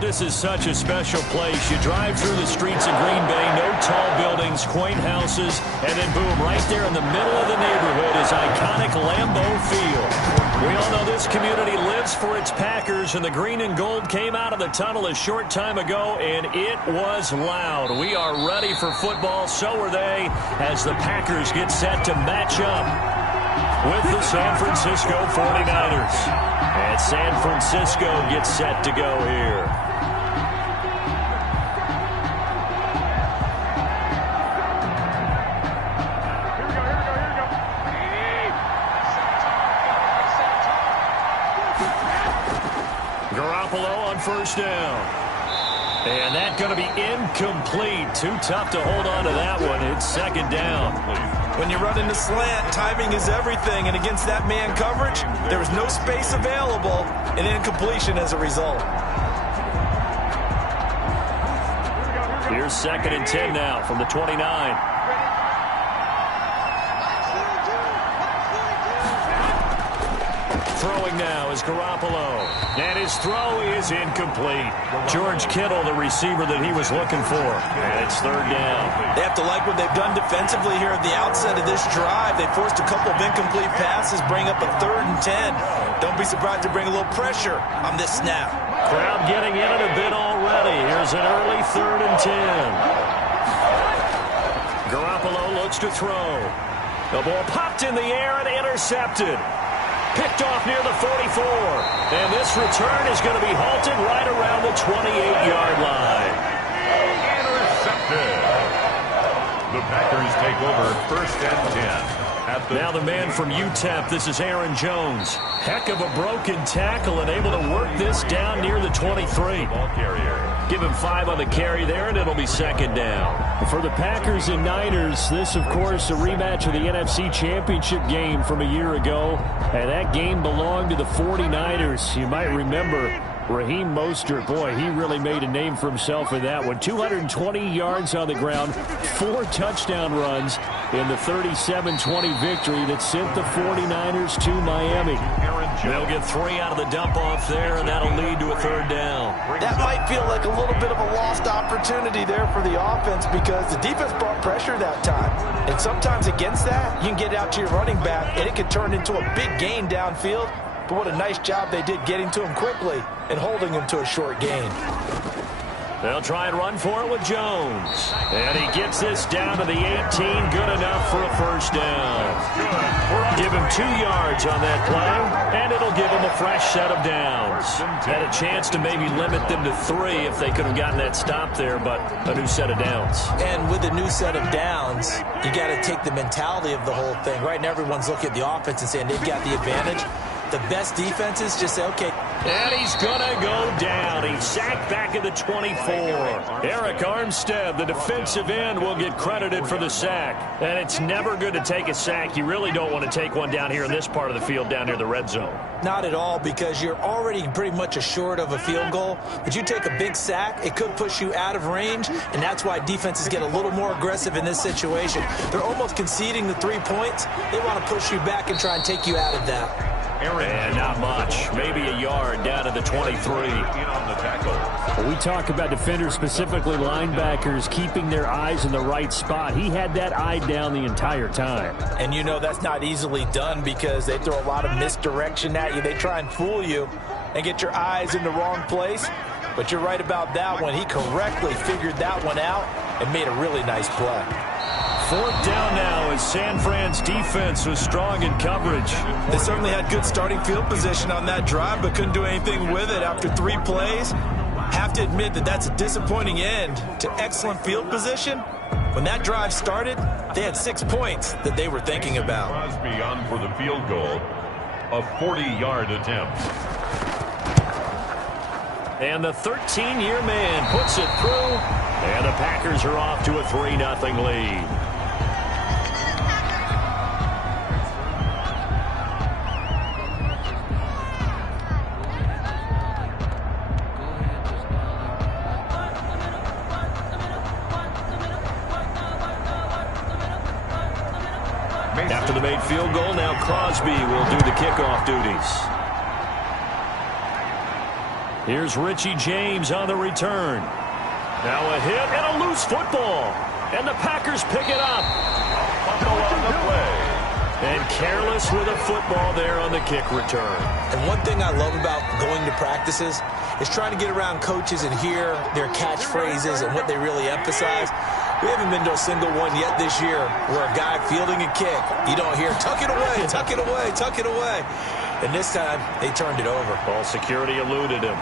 This is such a special place. You drive through the streets of Green Bay, no tall buildings, quaint houses, and then boom, right there in the middle of the neighborhood is iconic Lambeau Field. We all know this community lives for its Packers, and the green and gold came out of the tunnel a short time ago, and it was loud. We are ready for football, so are they, as the Packers get set to match up with the San Francisco 49ers. And San Francisco gets set to go here. Garoppolo on first down. And that's going to be incomplete. Too tough to hold on to that one. It's second down. When you run into slant, timing is everything. And against that man coverage, there was no space available. And incompletion as a result. Here's second and 10 now from the 29. Throwing now is Garoppolo. And his throw is incomplete. George Kittle, the receiver that he was looking for. And it's third down. They have to like what they've done defensively here at the outset of this drive. They forced a couple of incomplete passes, bring up a 3rd and 10. Don't be surprised to bring a little pressure on this snap. Crowd getting in it a bit already. Here's an early 3rd and 10. Garoppolo looks to throw. The ball popped in the air and intercepted. Picked off near the 44. And this return is going to be halted right around the 28-yard line. Intercepted. The Packers take over 1st and 10. Now the man from UTEP, this is Aaron Jones. Heck of a broken tackle and able to work this down near the 23. Ball carrier. Give him 5 on the carry there, and it'll be second down. For the Packers and Niners, this, of course, a rematch of the NFC Championship game from a year ago. And that game belonged to the 49ers. You might remember Raheem Mostert, boy, he really made a name for himself in that one. 220 yards on the ground, 4 touchdown runs in the 37-20 victory that sent the 49ers to Miami. They'll get 3 out of the dump-off there, and that'll lead to a 3rd down. That might feel like a little bit of a lost opportunity there for the offense because the defense brought pressure that time. And sometimes against that, you can get out to your running back, and it can turn into a big gain downfield. But what a nice job they did getting to him quickly and holding him to a short gain. They'll try and run for it with Jones. And he gets this down to the 18. Good enough for a 1st down. Give him 2 yards on that play, and it'll give him a fresh set of downs. Had a chance to maybe limit them to 3 if they could have gotten that stop there, but a new set of downs. And with a new set of downs, you got to take the mentality of the whole thing. Right now, everyone's looking at the offense and saying they've got the advantage. The best defenses just say, okay. And he's going to go down. He's sacked back at the 24. Eric Armstead, the defensive end, will get credited for the sack. And it's never good to take a sack. You really don't want to take one down here in this part of the field, down near the red zone. Not at all, because you're already pretty much assured of a field goal. But you take a big sack, it could push you out of range, and that's why defenses get a little more aggressive in this situation. They're almost conceding the 3 points. They want to push you back and try and take you out of that. And not much. Maybe a yard down to the 23. We talk about defenders, specifically linebackers, keeping their eyes in the right spot. He had that eye down the entire time. And you know that's not easily done because they throw a lot of misdirection at you. They try and fool you and get your eyes in the wrong place. But you're right about that one. He correctly figured that one out and made a really nice play. 4th down now as San Fran's defense was strong in coverage. They certainly had good starting field position on that drive, but couldn't do anything with it after 3 plays. Have to admit that that's a disappointing end to excellent field position. When that drive started, they had 6 points that they were thinking about. Crosby on for the field goal, a 40-yard attempt. And the 13-year man puts it through, and the Packers are off to a 3-0 lead. After the made field goal, now Crosby will do the kickoff duties. Here's Richie James on the return. Now a hit and a loose football. And the Packers pick it up. Fumble on the play. And careless with a football there on the kick return. And one thing I love about going to practices is trying to get around coaches and hear their catchphrases and what they really emphasize. We haven't been to a single one yet this year where a guy fielding a kick, you don't hear, tuck it away, tuck it away, tuck it away. And this time, they turned it over. Ball security eluded him.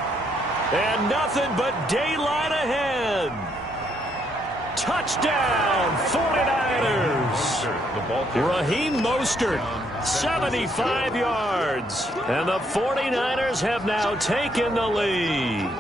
And nothing but daylight ahead. Touchdown, 49ers. Raheem Mostert, 75 yards. And the 49ers have now taken the lead.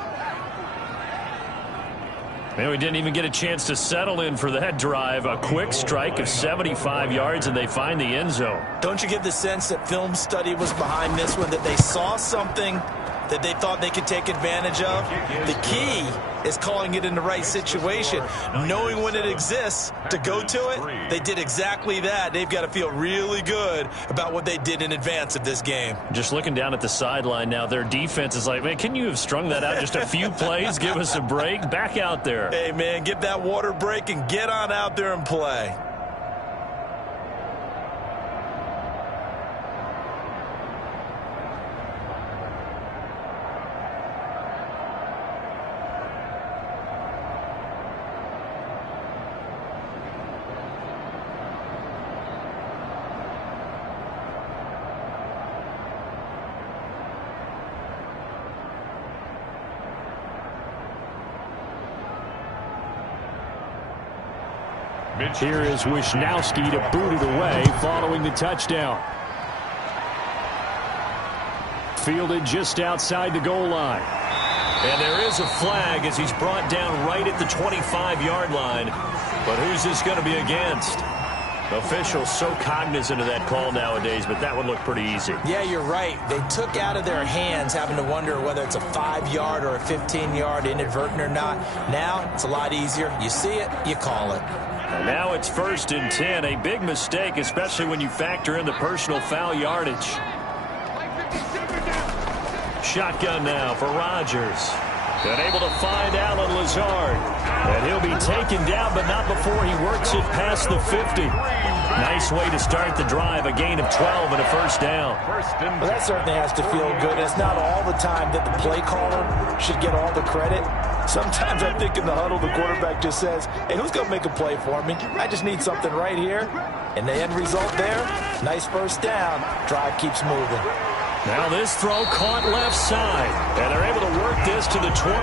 And we didn't even get a chance to settle in for that drive. A quick strike of 75 yards, and they find the end zone. Don't you get the sense that film study was behind this one, that they saw something that they thought they could take advantage of? The key is calling it in the right situation, knowing when it exists to go to it. They did exactly that. They've got to feel really good about what they did in advance of this game. Just looking down at the sideline now, their defense is like, man, can you have strung that out just a few plays? Give us a break. Back out there. Hey, man, give that water break and get on out there and play. Here is Wisnowski to boot it away following the touchdown. Fielded just outside the goal line. And there is a flag as he's brought down right at the 25-yard line. But who's this going to be against? Officials so cognizant of that call nowadays, but that would look pretty easy. Yeah, you're right. They took out of their hands having to wonder whether it's a 5-yard or a 15-yard inadvertent or not. Now it's a lot easier. You see it, you call it. And now it's 1st and 10. A big mistake, especially when you factor in the personal foul yardage. Shotgun now for Rodgers. And able to find Allen Lazard. And he'll be taken down, but not before he works it past the 50. Nice way to start the drive. A gain of 12 and a first down. Well, that certainly has to feel good. It's not all the time that the play caller should get all the credit. Sometimes I think in the huddle, the quarterback just says, hey, who's going to make a play for me? I just need something right here. And the end result there, nice first down. Drive keeps moving. Now this throw caught left side. And they're able to work this to the 25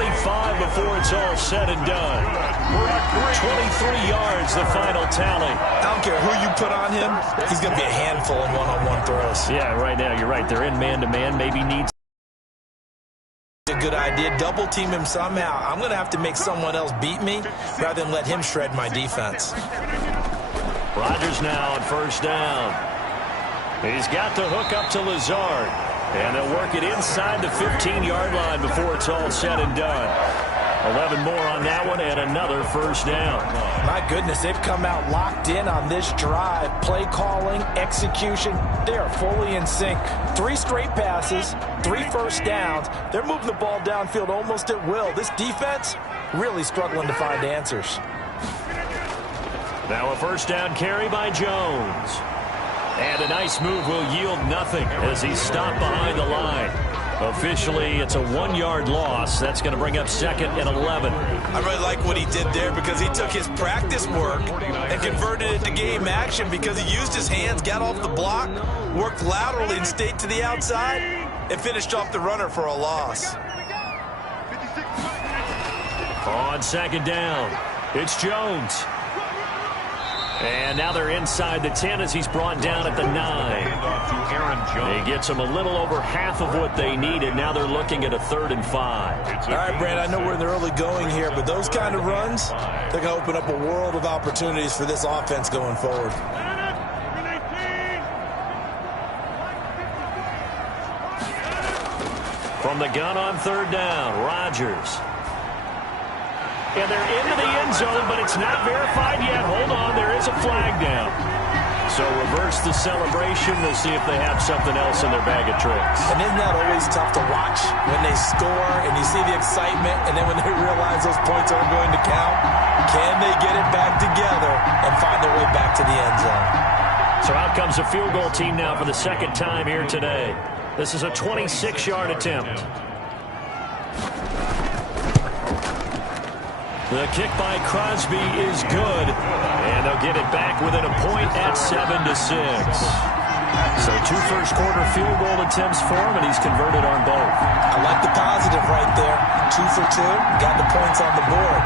before it's all said and done. 23 yards, the final tally. I don't care who you put on him. He's going to be a handful in one-on-one throws. Yeah, right now, you're right. They're in man-to-man. Maybe needs a good idea. Double team him somehow. I'm going to have to make someone else beat me rather than let him shred my defense. Rodgers now on first down. He's got the hook up to Lazard. And they'll work it inside the 15-yard line before it's all said and done. 11 more on that one and another first down. My goodness, they've come out locked in on this drive. Play calling, execution, they are fully in sync. 3 straight passes, 3 first downs. They're moving the ball downfield almost at will. This defense really struggling to find answers. Now a first down carry by Jones. And a nice move will yield nothing as he's stopped behind the line. Officially, it's a 1-yard loss. That's going to bring up 2nd and 11. I really like what he did there because he took his practice work and converted it to game action because he used his hands, got off the block, worked laterally and stayed to the outside, and finished off the runner for a loss. On 2nd down, it's Jones. And now they're inside the 10 as he's brought down at the 9. He gets them a little over half of what they needed. Now they're looking at a 3rd and 5. All right, Brand, I know we're in the early going here, but those kind of runs, they're going to open up a world of opportunities for this offense going forward. From the gun on 3rd down, Rodgers. And they're into the end zone, but it's not verified yet. Hold on, there is a flag down. So reverse the celebration. We'll see if they have something else in their bag of tricks. And isn't that always tough to watch when they score and you see the excitement, and then when they realize those points aren't going to count? Can they get it back together and find their way back to the end zone? So out comes a field goal team now for the second time here today. This is a 26-yard attempt. The kick by Crosby is good, and they'll get it back within a point at 7-6. So 2 first-quarter field goal attempts for him, and he's converted on both. I like the positive right there. 2 for 2, got the points on the board.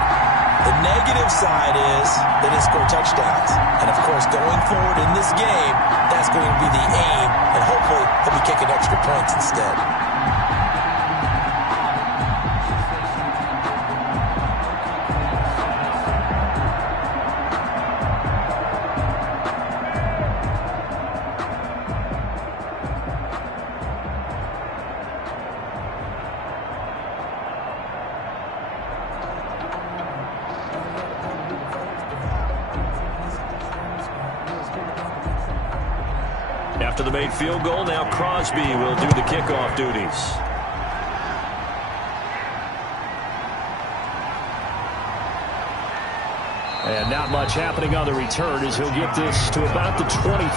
The negative side is they didn't score touchdowns. And, of course, going forward in this game, that's going to be the aim, and hopefully he'll be kicking extra points instead. After the made field goal, now Crosby will do the kickoff duties. And not much happening on the return as he'll get this to about the 23.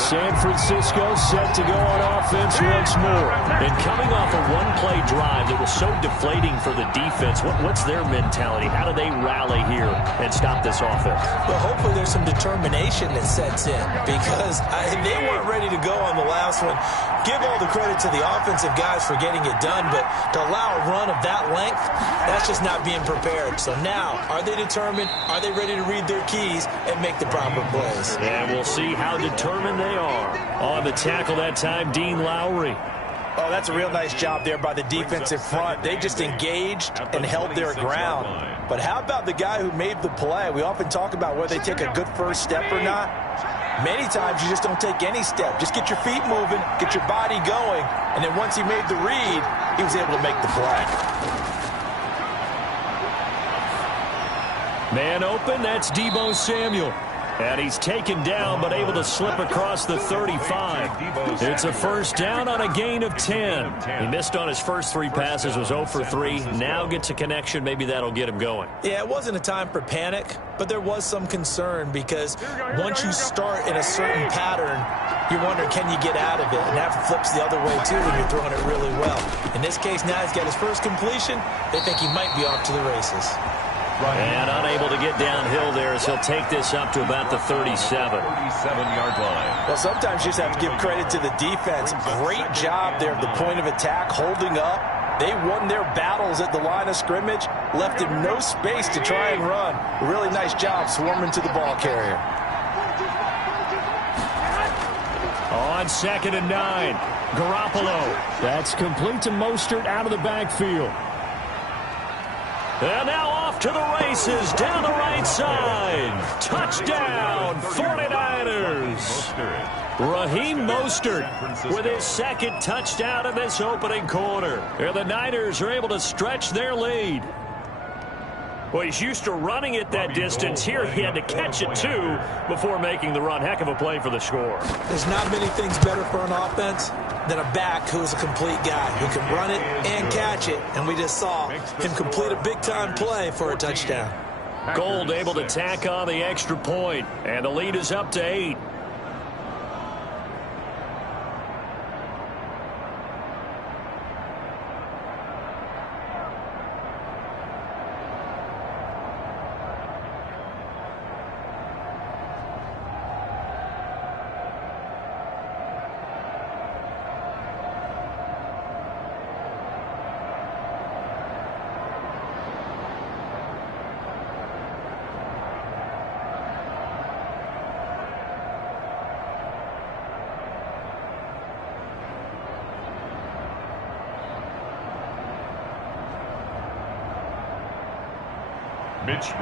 San Francisco set to go on offense once more. And coming off a one-play drive that was so deflating for the defense, what's their mentality? How do they rally here and stop this offense? Well, hopefully there's some determination that sets in because they weren't ready to go on the last one. Give all the credit to the offensive guys for getting it done, but to allow a run of that length, that's just not being prepared. So now, are they determined? Are they ready to read their keys and make the proper plays? And we'll see how determined they are. On the tackle that time, Dean Lowry. Oh, that's a real nice job there by the defensive front. They just engaged and held their ground. But how about the guy who made the play? We often talk about whether they take a good first step or not. Many times you just don't take any step. Just get your feet moving, get your body going, and then once he made the read, he was able to make the play. Man open, that's Deebo Samuel. And he's taken down, but able to slip across the 35. It's a first down on a gain of 10. He missed on his first 3 passes, was 0 for 3. Now gets a connection. Maybe that'll get him going. Yeah, it wasn't a time for panic, but there was some concern because once you start in a certain pattern, you're wondering, can you get out of it? And that flips the other way, too, when you're throwing it really well. In this case, now he's got his first completion. They think he might be off to the races. And unable to get downhill there as he'll take this up to about the 37-yard line. Well, sometimes you just have to give credit to the defense. Great job there at the point of attack, holding up. They won their battles at the line of scrimmage, left him no space to try and run. A really nice job swarming to the ball carrier. On 2nd and 9, Garoppolo. That's complete to Mostert out of the backfield. And now off to the races down the right side. Touchdown, 49ers. Raheem Mostert with his second touchdown in this opening quarter. And the Niners are able to stretch their lead. Well, he's used to running it that distance. Here he had to catch it, too, before making the run. Heck of a play for the score. There's not many things better for an offense than a back who's a complete guy who can run it and catch it. And we just saw him complete a big-time play for a touchdown. Gold able to tack on the extra point, and the lead is up to 8.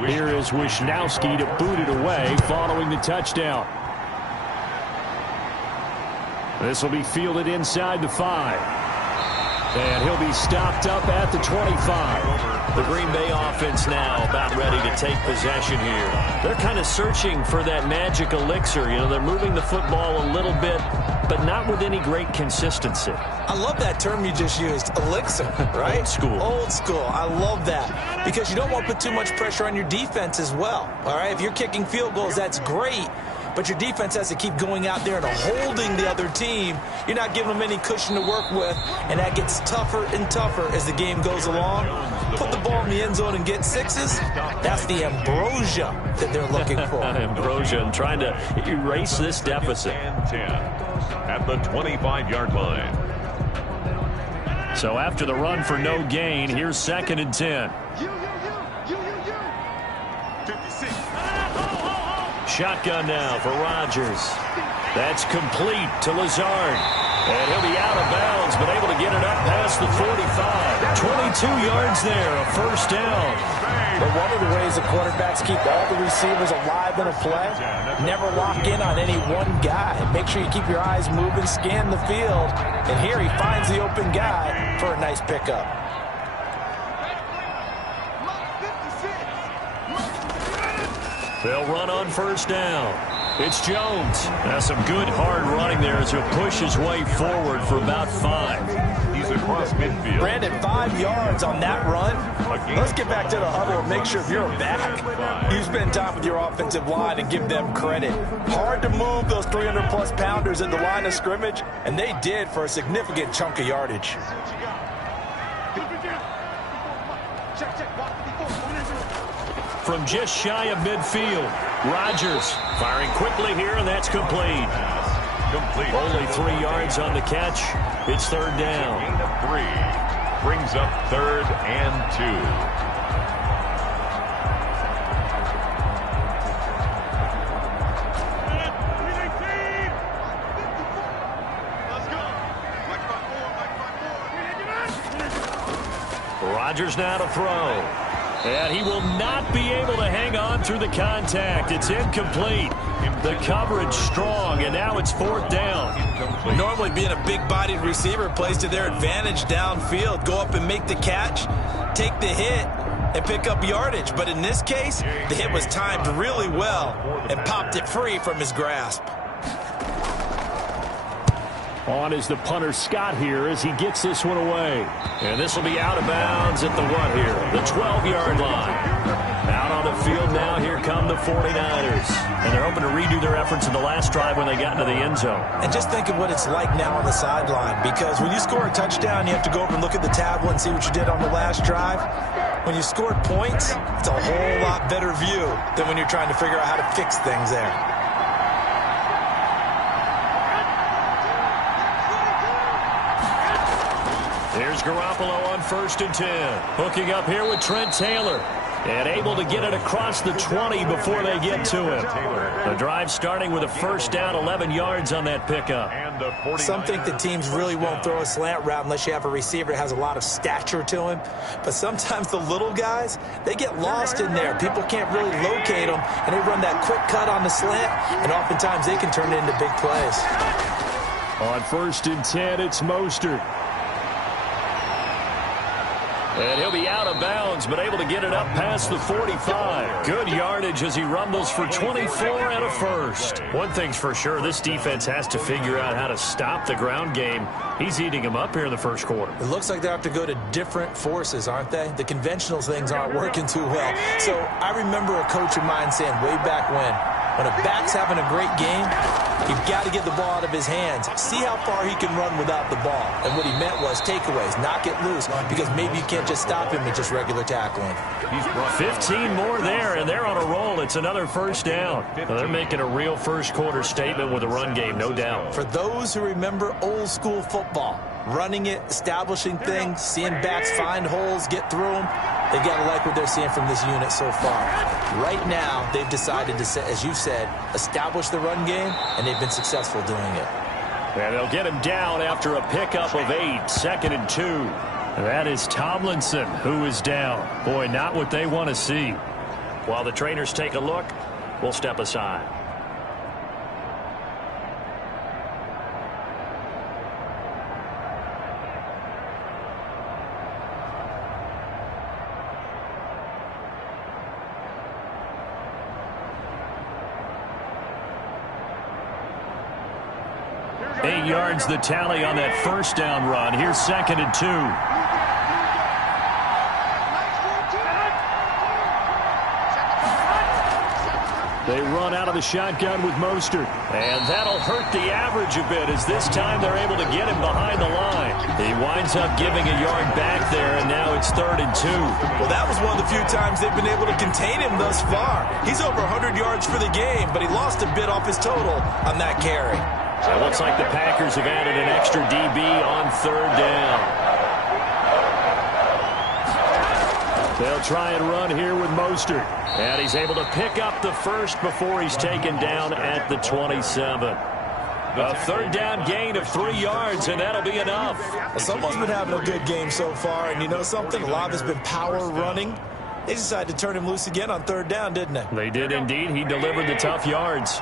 Here is Wisnowski to boot it away following the touchdown. This will be fielded inside the 5. And he'll be stopped up at the 25. The Green Bay offense now about ready to take possession here. They're kind of searching for that magic elixir. You know, they're moving the football a little bit, but not with any great consistency. I love that term you just used, elixir, right? Old school. Old school. I love that because you don't want to put too much pressure on your defense as well. All right, if you're kicking field goals, that's great. But your defense has to keep going out there and holding the other team. You're not giving them any cushion to work with, and that gets tougher and tougher as the game goes along. Put the ball in the end zone and get sixes. That's the ambrosia that they're looking for. Ambrosia and trying to erase this deficit. 10 at the 25-yard line. So after the run for no gain, here's 2nd and 10. Shotgun now for Rodgers. That's complete to Lazard. And he'll be out of bounds, but able to get it up past the 45. 22 yards there, a first down. But one of the ways the quarterbacks keep all the receivers alive in a play, never lock in on any one guy. Make sure you keep your eyes moving, scan the field. And here he finds the open guy for a nice pickup. They'll run on first down. It's Jones. That's some good hard running there as he'll push his way forward for about 5. He's across midfield. Brandon, 5 yards on that run. Let's get back to the huddle and make sure if you're back, you spend time with your offensive line and give them credit. Hard to move those 300-plus pounders at the line of scrimmage, and they did for a significant chunk of yardage. From just shy of midfield, Rodgers firing quickly here, and that's complete. Only 3 yards on the catch. It's 3rd down. Gain of 3 brings up 3rd and 2. Rodgers now to throw. And he will not be able to hang on through the contact. It's incomplete. The coverage strong, and now it's 4th down. Normally being a big-bodied receiver plays to their advantage downfield. Go up and make the catch, take the hit, and pick up yardage. But in this case, the hit was timed really well and popped it free from his grasp. On is the punter Scott here as he gets this one away. And this will be out of bounds at the what here? The 12-yard line. Out on the field now, here come the 49ers. And they're hoping to redo their efforts in the last drive when they got into the end zone. And just think of what it's like now on the sideline, because when you score a touchdown, you have to go over and look at the tablet and see what you did on the last drive. When you scored points, it's a whole lot better view than when you're trying to figure out how to fix things there. Here's Garoppolo on 1st and 10. Hooking up here with Trent Taylor. And able to get it across the 20 before they get to him. The drive starting with a first down, 11 yards on that pickup. Some think that teams really won't throw a slant route unless you have a receiver that has a lot of stature to him. But sometimes the little guys, they get lost in there. People can't really locate them, and they run that quick cut on the slant, and oftentimes they can turn it into big plays. On 1st and 10, it's Mostert. And he'll be out of bounds, but able to get it up past the 45. Good yardage as he rumbles for 24 and a first. One thing's for sure, this defense has to figure out how to stop the ground game. He's eating them up here in the first quarter. It looks like they have to go to different forces, aren't they? The conventional things aren't working too well. So I remember a coach of mine saying way back when a back's having a great game, you've got to get the ball out of his hands. See how far he can run without the ball. And what he meant was takeaways, knock it loose, because maybe you can't just stop him with just regular tackling. 15 more there, and they're on a roll. It's another first down. Well, they're making a real first quarter statement with a run game, no doubt. For those who remember old school football, running it, establishing things, seeing backs find holes, get through them, they've got to like what they're seeing from this unit so far. Right now, they've decided to, as you said, establish the run game, and they've been successful doing it. And they'll get him down after a pickup of 8, 2nd and 2. That is Tomlinson who is down. Boy, not what they want to see. While the trainers take a look, we'll step aside. 8 yards the tally on that first down run. Here's 2nd and 2. They run out of the shotgun with Mostert. And that'll hurt the average a bit as this time they're able to get him behind the line. He winds up giving a yard back there, and now it's 3rd and 2. Well, that was one of the few times they've been able to contain him thus far. He's over 100 yards for the game, but he lost a bit off his total on that carry. So it looks like the Packers have added an extra DB on 3rd down. They'll try and run here with Mostert. And he's able to pick up the first before he's taken down at the 27. A 3rd down gain of 3 yards, and that'll be enough. Well, someone's been having a good game so far, and you know something? A lot has been power running. They decided to turn him loose again on 3rd down, didn't they? They did indeed. He delivered the tough yards.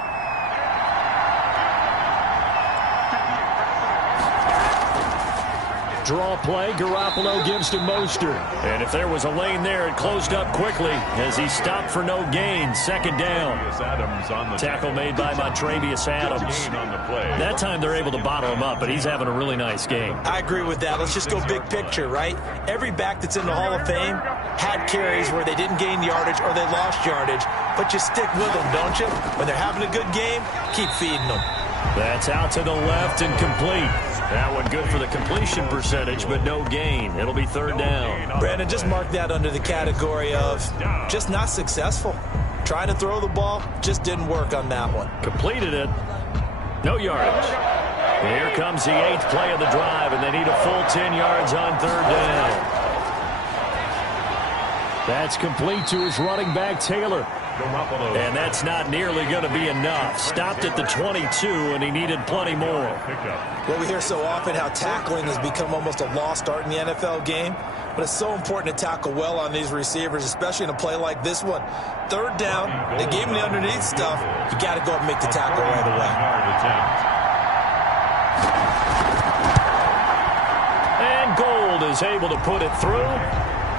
Draw play, Garoppolo gives to Mostert. And if there was a lane there, it closed up quickly as he stopped for no gain. 2nd down. Tackle made by Montrevious Adams. That time they're able to bottle him up, but he's having a really nice game. I agree with that. Let's just go big picture, right? Every back that's in the Hall of Fame had carries where they didn't gain yardage or they lost yardage, but you stick with them, don't you? When they're having a good game, keep feeding them. That's out to the left and complete. That one good for the completion percentage, but no gain. It'll be 3rd down. Brandon, just mark that under the category of just not successful. Trying to throw the ball, just didn't work on that one. Completed it. No yardage. Here comes the 8th play of the drive, and they need a full 10 yards on 3rd down. That's complete to his running back, Taylor. And that's not nearly going to be enough. Stopped at the 22, and he needed plenty more. Well, we hear so often how tackling has become almost a lost art in the NFL game. But it's so important to tackle well on these receivers, especially in a play like this one. 3rd down, they gave him the underneath stuff. You got to go and make the tackle right away. And Gold is able to put it through.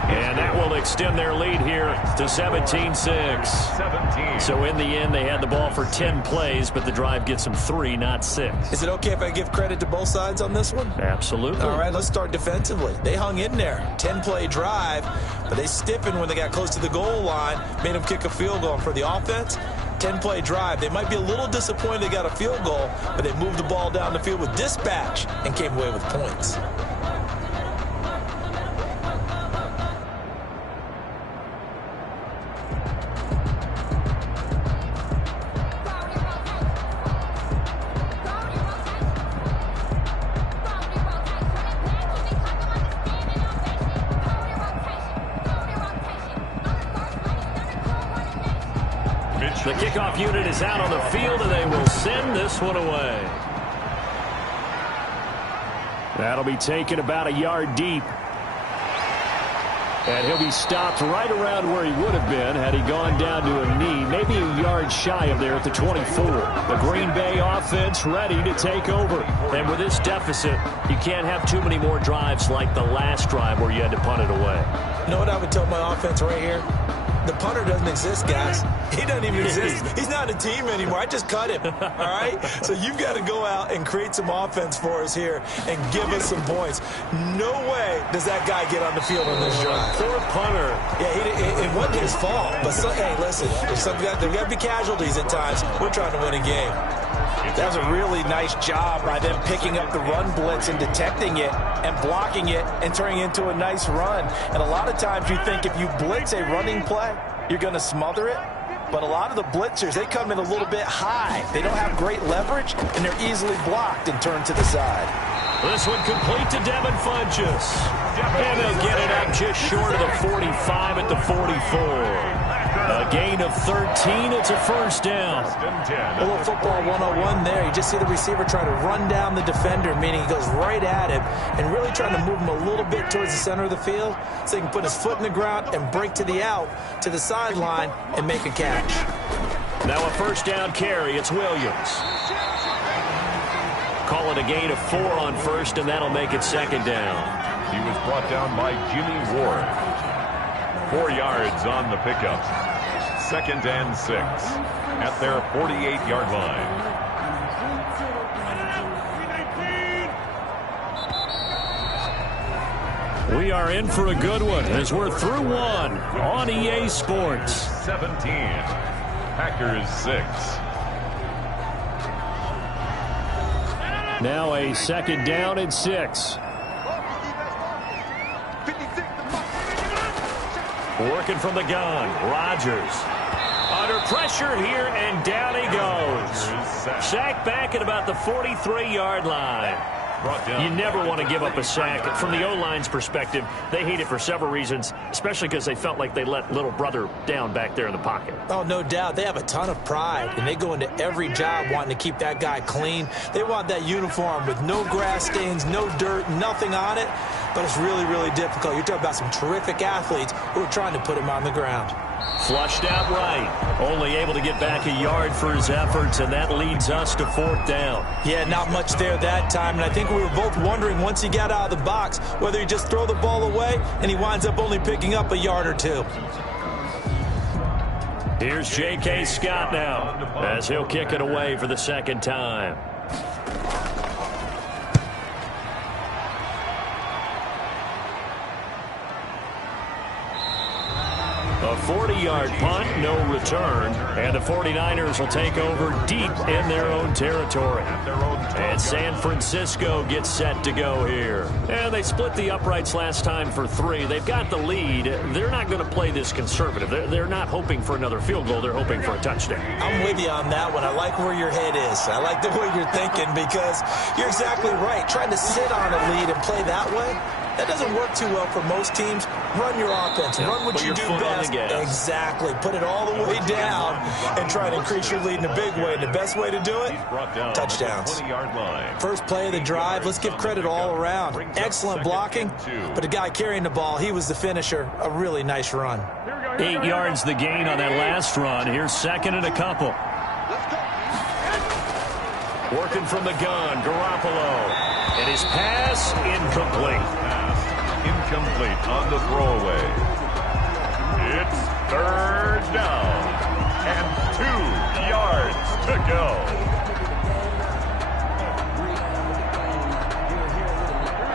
And that will extend their lead here to 17-6. So in the end, they had the ball for 10 plays, but the drive gets them 3, not 6. Is it okay if I give credit to both sides on this one? Absolutely. All right, let's start defensively. They hung in there. 10-play drive, but they stiffened when they got close to the goal line, made them kick a field goal. And for the offense, 10-play drive. They might be a little disappointed they got a field goal, but they moved the ball down the field with dispatch and came away with points. The kickoff unit is out on the field, and they will send this one away. That'll be taken about a yard deep. And he'll be stopped right around where he would have been had he gone down to a knee, maybe a yard shy of there at the 24. The Green Bay offense ready to take over. And with this deficit, you can't have too many more drives like the last drive where you had to punt it away. You know what I would tell my offense right here? The punter doesn't exist, guys. He doesn't even exist. He's not a team anymore. I just cut him, all right? So you've got to go out and create some offense for us here and give us some points. No way does that guy get on the field on this drive. Poor punter. Yeah, it wasn't his fault. But, hey, listen, there's got to be casualties at times. We're trying to win a game. That was a really nice job by them picking up the run blitz and detecting it and blocking it and turning it into a nice run. And a lot of times you think if you blitz a running play, you're going to smother it. But a lot of the blitzers, they come in a little bit high. They don't have great leverage, and they're easily blocked and turned to the side. This one complete to Devin Funchess. And they'll get it up just short of the 45 at the 44. A gain of 13. It's a first down. A little football 101 there. You just see the receiver try to run down the defender, meaning he goes right at him and really trying to move him a little bit towards the center of the field so he can put his foot in the ground and break to the out, to the sideline, and make a catch. Now a first down carry. It's Williams. Call it a gain of 4 on first, and that'll make it second down. He was brought down by Jimmy Ward. 4 yards on the pickup. 2nd and 6 at their 48-yard line. We are in for a good one as we're through one on EA Sports. 17. Packers 6. Now a second down and 6. Working from the gun. Rodgers. Under pressure here, and down he goes. Sack back at about the 43-yard line. You never want to give up a sack. From the O-line's perspective, they hate it for several reasons, especially because they felt like they let little brother down back there in the pocket. Oh, no doubt. They have a ton of pride, and they go into every job wanting to keep that guy clean. They want that uniform with no grass stains, no dirt, nothing on it. But it's really, really difficult. You're talking about some terrific athletes who are trying to put him on the ground. Flushed out right. Only able to get back a yard for his efforts, and that leads us to 4th down. Yeah, not much there that time, and I think we were both wondering once he got out of the box whether he just throw the ball away, and he winds up only picking up a yard or two. Here's J.K. Scott now as he'll kick it away for the second time. A 40-yard punt, no return, and the 49ers will take over deep in their own territory. And San Francisco gets set to go here. And they split the uprights last time for 3. They've got the lead. They're not going to play this conservative. They're not hoping for another field goal. They're hoping for a touchdown. I'm with you on that one. I like where your head is. I like the way you're thinking because you're exactly right. Trying to sit on a lead and play that way, that doesn't work too well for most teams. Run your offense. Run what you do best. Exactly. Put it all the way down and try to increase your lead in a big way. And the best way to do it, touchdowns. First play of the drive, let's give credit all around. Excellent blocking, but the guy carrying the ball, he was the finisher. A really nice run. 8 yards the gain on that last run. Here's second and a couple. Working from the gun, Garoppolo. And his pass incomplete. Incomplete on the throwaway. It's 3rd down and 2 yards to go.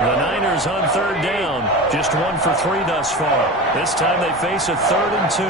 The Niners on 3rd down. Just 1 for 3 thus far. This time they face a 3rd and 2.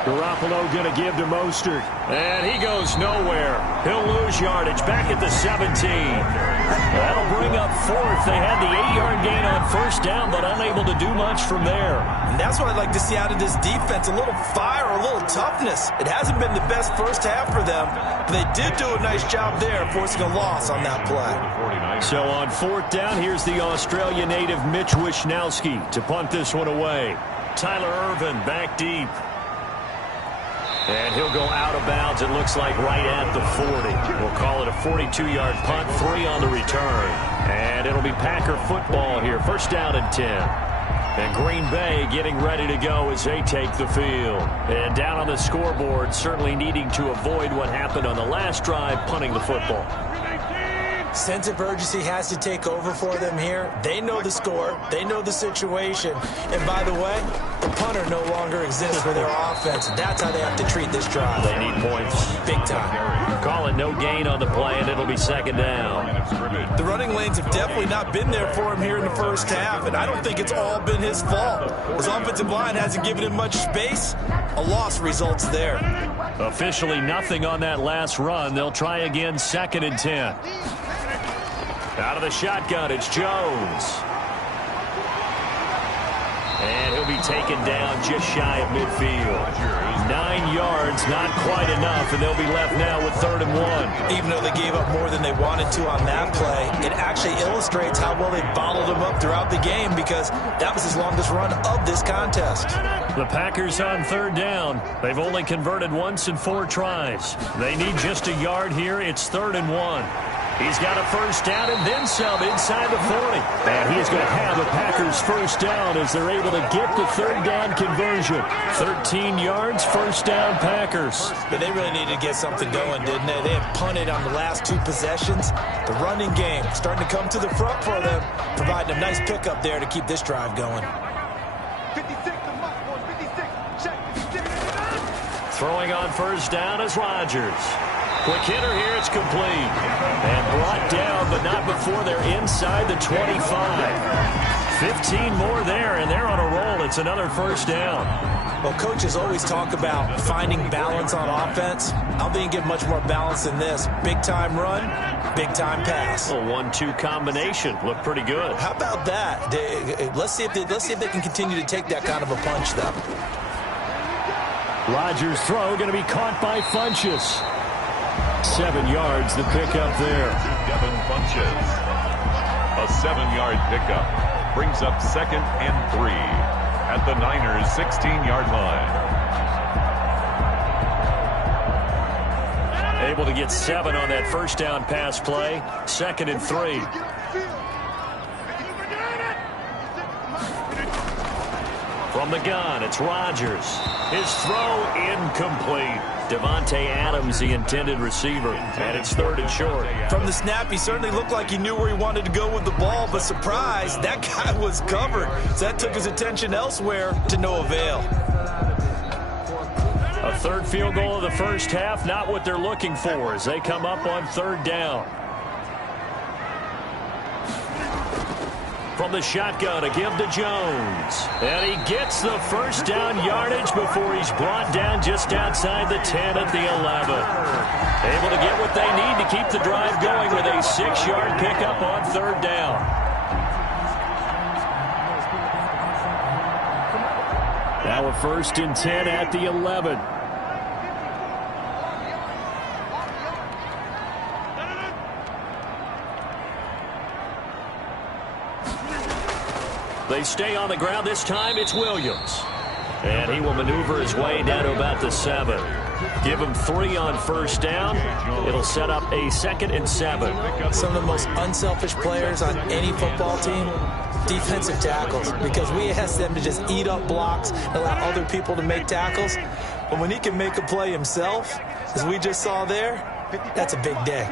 Garoppolo going to give to Mostert. And he goes nowhere. He'll lose yardage back at the 17. That'll bring up 4th. They had the 8-yard gain on 1st down, but unable to do much from there. And that's what I'd like to see out of this defense, a little fire, a little toughness. It hasn't been the best first half for them, but they did do a nice job there, forcing a loss on that play. So on 4th down, here's the Australia native Mitch Wishnowski to punt this one away. Tyler Ervin back deep. And he'll go out of bounds, it looks like, right at the 40. We'll call it a 42-yard punt, 3 on the return. And it'll be Packer football here, 1st down and 10. And Green Bay getting ready to go as they take the field. And down on the scoreboard, certainly needing to avoid what happened on the last drive, punting the football. Sense of urgency has to take over for them here. They know the score. They know the situation. And by the way, the punter no longer exists for their offense. That's how they have to treat this drive. They need points. Big time. Call it no gain on the play, and it'll be 2nd down. The running lanes have definitely not been there for him here in the first half, and I don't think it's all been his fault. His offensive line hasn't given him much space. A loss results there. Officially nothing on that last run. They'll try again, 2nd and 10. Out of the shotgun, it's Jones. And he'll be taken down just shy of midfield. 9 yards, not quite enough, and they'll be left now with 3rd and 1. Even though they gave up more than they wanted to on that play, it actually illustrates how well they bottled him up throughout the game because that was his longest run of this contest. The Packers on 3rd down. They've only converted once in 4 tries. They need just a yard here. It's 3rd and 1. He's got a 1st down and then some inside the 40. And he's going to have a Packers 1st down as they're able to get the 3rd down conversion. 13 yards, 1st down Packers. But they really needed to get something going, didn't they? They had punted on the last 2 possessions. The running game starting to come to the front for them, providing a nice pickup there to keep this drive going. Throwing on 1st down is Rodgers. Quick hitter here, it's complete. And brought down, but not before they're inside the 25. 15 more there, and they're on a roll. It's another first down. Well, coaches always talk about finding balance on offense. I don't think you get much more balance than this. Big-time run, big-time pass. A 1-2 combination. Looked pretty good. How about that? Let's see if they can continue to take that kind of a punch, though. Rodgers' throw going to be caught by Funchess. 7 yards, the pickup there. Devin Funchess. A 7-yard pickup. Brings up 2nd and 3 at the Niners' 16-yard line. Able to get 7 on that first down pass play. 2nd and 3. From the gun, it's Rodgers. His throw incomplete. Devontae Adams, the intended receiver, and it's 3rd and short. From the snap, he certainly looked like he knew where he wanted to go with the ball, but surprise, that guy was covered. So that took his attention elsewhere to no avail. A 3rd field goal of the first half, not what they're looking for as they come up on 3rd down. From the shotgun, a give to Jones. And he gets the first down yardage before he's brought down just outside the 10 at the 11. Able to get what they need to keep the drive going with a 6-yard pickup on 3rd down. Now a 1st and 10 at the 11. They stay on the ground. This time it's Williams. And he will maneuver his way down to about the 7. Give him 3 on first down. It'll set up a 2nd and 7. Some of the most unselfish players on any football team, defensive tackles, because we ask them to just eat up blocks and allow other people to make tackles. But when he can make a play himself, as we just saw there, that's a big day.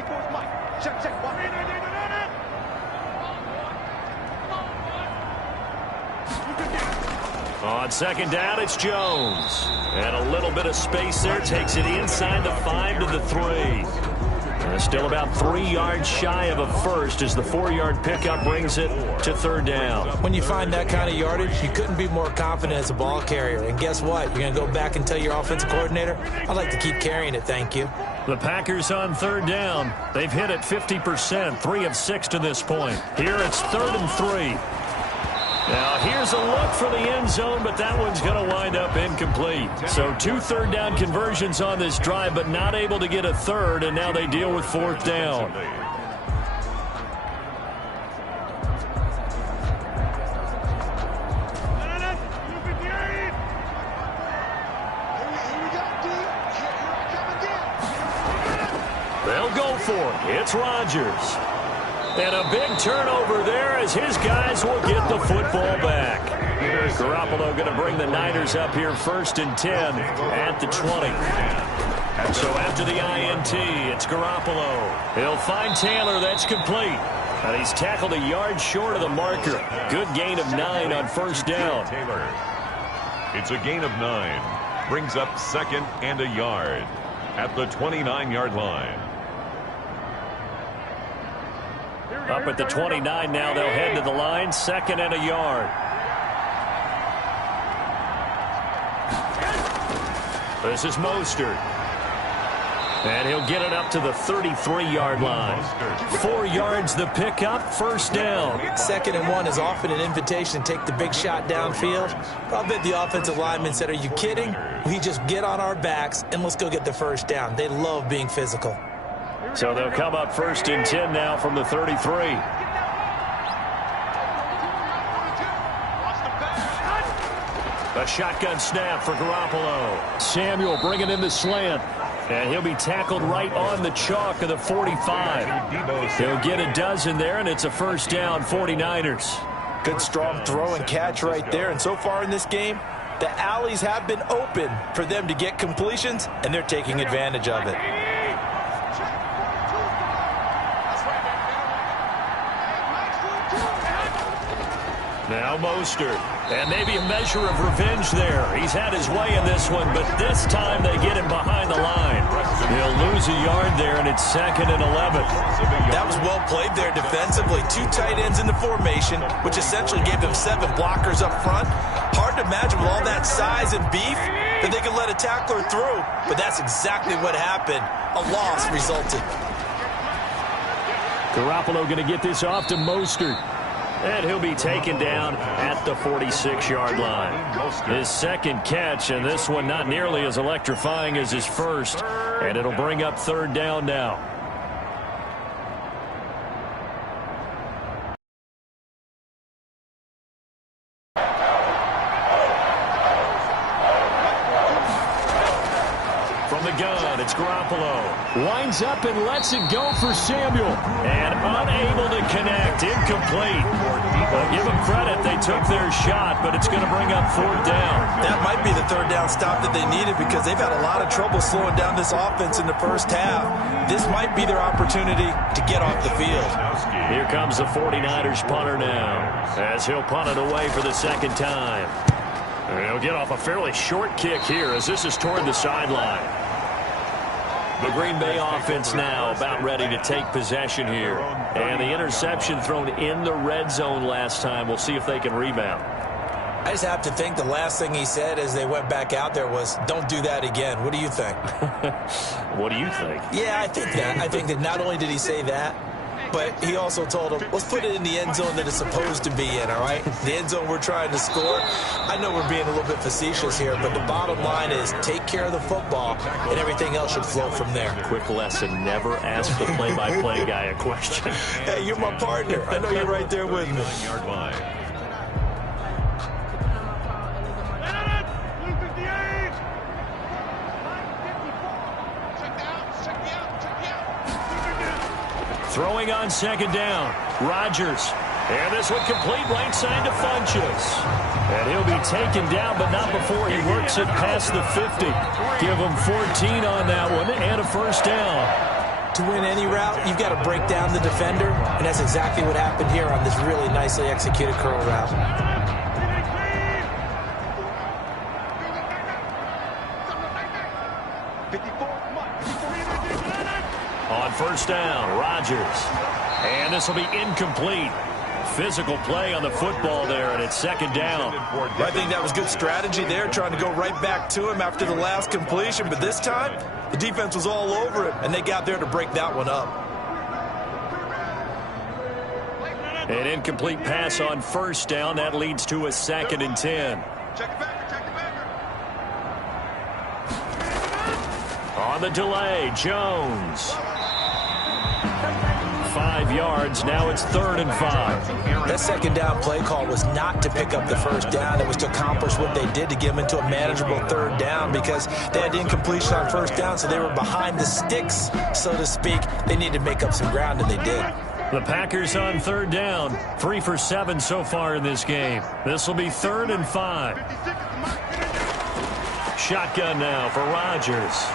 On 2nd down, it's Jones. And a little bit of space there. Takes it inside the 5 to the 3. And still about 3 yards shy of a first as the 4-yard pickup brings it to 3rd down. When you find that kind of yardage, you couldn't be more confident as a ball carrier. And guess what? You're going to go back and tell your offensive coordinator, I'd like to keep carrying it, thank you. The Packers on 3rd down. They've hit it 50%, 3 of 6 to this point. Here it's 3rd and 3. Now, here's a look for the end zone, but that one's going to wind up incomplete. So 2 3rd down conversions on this drive, but not able to get a 3rd, and now they deal with 4th down. They'll go for it. It's Rodgers. And a big turnover there as his guys will get the football back. Garoppolo going to bring the Niners up here 1st and 10 at the 20. So after the INT, it's Garoppolo. He'll find Taylor. That's complete. And he's tackled a yard short of the marker. Good gain of 9 on first down. It's a gain of 9. Brings up 2nd and a yard at the 29-yard line. Up at the 29 now, they'll head to the line, 2nd and a yard. This is Mostert. And he'll get it up to the 33-yard line. 4 yards the pickup, first down. 2nd and 1 is often an invitation to take the big shot downfield. I bet the offensive lineman said, are you kidding? We just get on our backs and let's go get the first down. They love being physical. So they'll come up 1st and 10 now from the 33. A shotgun snap for Garoppolo. Samuel bringing in the slant. And he'll be tackled right on the chalk of the 45. He'll get a dozen there, and it's a first down, 49ers. Good strong throw and catch right there. And so far in this game, the alleys have been open for them to get completions, and they're taking advantage of it. Now Mostert. And maybe a measure of revenge there. He's had his way in this one, but this time they get him behind the line. They'll lose a yard there, and it's 2nd and 11. That was well played there defensively. 2 tight ends in the formation, which essentially gave them 7 blockers up front. Hard to imagine with all that size and beef that they could let a tackler through, but that's exactly what happened. A loss resulted. Garoppolo going to get this off to Mostert. And he'll be taken down at the 46-yard line. His second catch, and this one not nearly as electrifying as his first. And it'll bring up 3rd down now. From the gun, it's Garoppolo. Winds up and lets it go for Samuel. And unable to connect. Incomplete. Well, give them credit. They took their shot, but it's going to bring up 4th down. That might be the 3rd down stop that they needed because they've had a lot of trouble slowing down this offense in the first half. This might be their opportunity to get off the field. Here comes the 49ers punter now as he'll punt it away for the 2nd time. And he'll get off a fairly short kick here as this is toward the sideline. The Green Bay offense now about ready to take possession here. And the interception thrown in the red zone last time. We'll see if they can rebound. I just have to think the last thing he said as they went back out there was, don't do that again. What do you think? What do you think? Yeah, I think that. I think that not only did he say that, but he also told him, let's put it in the end zone that it's supposed to be in, all right? The end zone we're trying to score. I know we're being a little bit facetious here, but the bottom line is take care of the football, and everything else should flow from there. Quick lesson, never ask the play-by-play guy a question. Hey, you're my partner. I know you're right there with me. 9-yard line. Throwing on 2nd down. Rodgers. And this one complete right side to Funchess. And he'll be taken down, but not before he works it past the 50. Give him 14 on that one and a 1st down. To win any route, you've got to break down the defender, and that's exactly what happened here on this really nicely executed curl route. On 1st down, Rodgers. And this will be incomplete. Physical play on the football there, and it's 2nd down. I think that was good strategy there, trying to go right back to him after the last completion. But this time, the defense was all over it, and they got there to break that one up. An incomplete pass on 1st down. That leads to a 2nd and 10. On the delay, Jones. 5 yards. Now it's 3rd and 5. That 2nd down play call was not to pick up the 1st down. It was to accomplish what they did to get them into a manageable 3rd down because they had incompletion on 1st down, so they were behind the sticks, so to speak. They needed to make up some ground, and they did. The Packers on 3rd down. 3 for 7 so far in this game. This will be 3rd and 5. Shotgun now for Rodgers.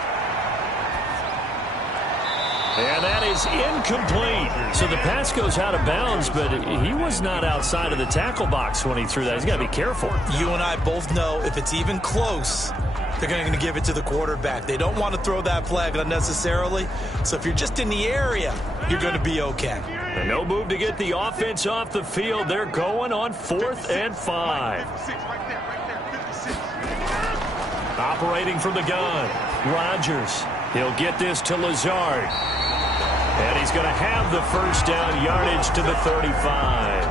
And that is incomplete. So the pass goes out of bounds, but he was not outside of the tackle box when he threw that. He's got to be careful. You and I both know if it's even close, they're going to give it to the quarterback. They don't want to throw that flag unnecessarily. So if you're just in the area, you're going to be okay. And no move to get the offense off the field. They're going on 4th and 5. Operating from the gun, Rodgers. He'll get this to Lazard. And he's going to have the 1st down yardage to the 35.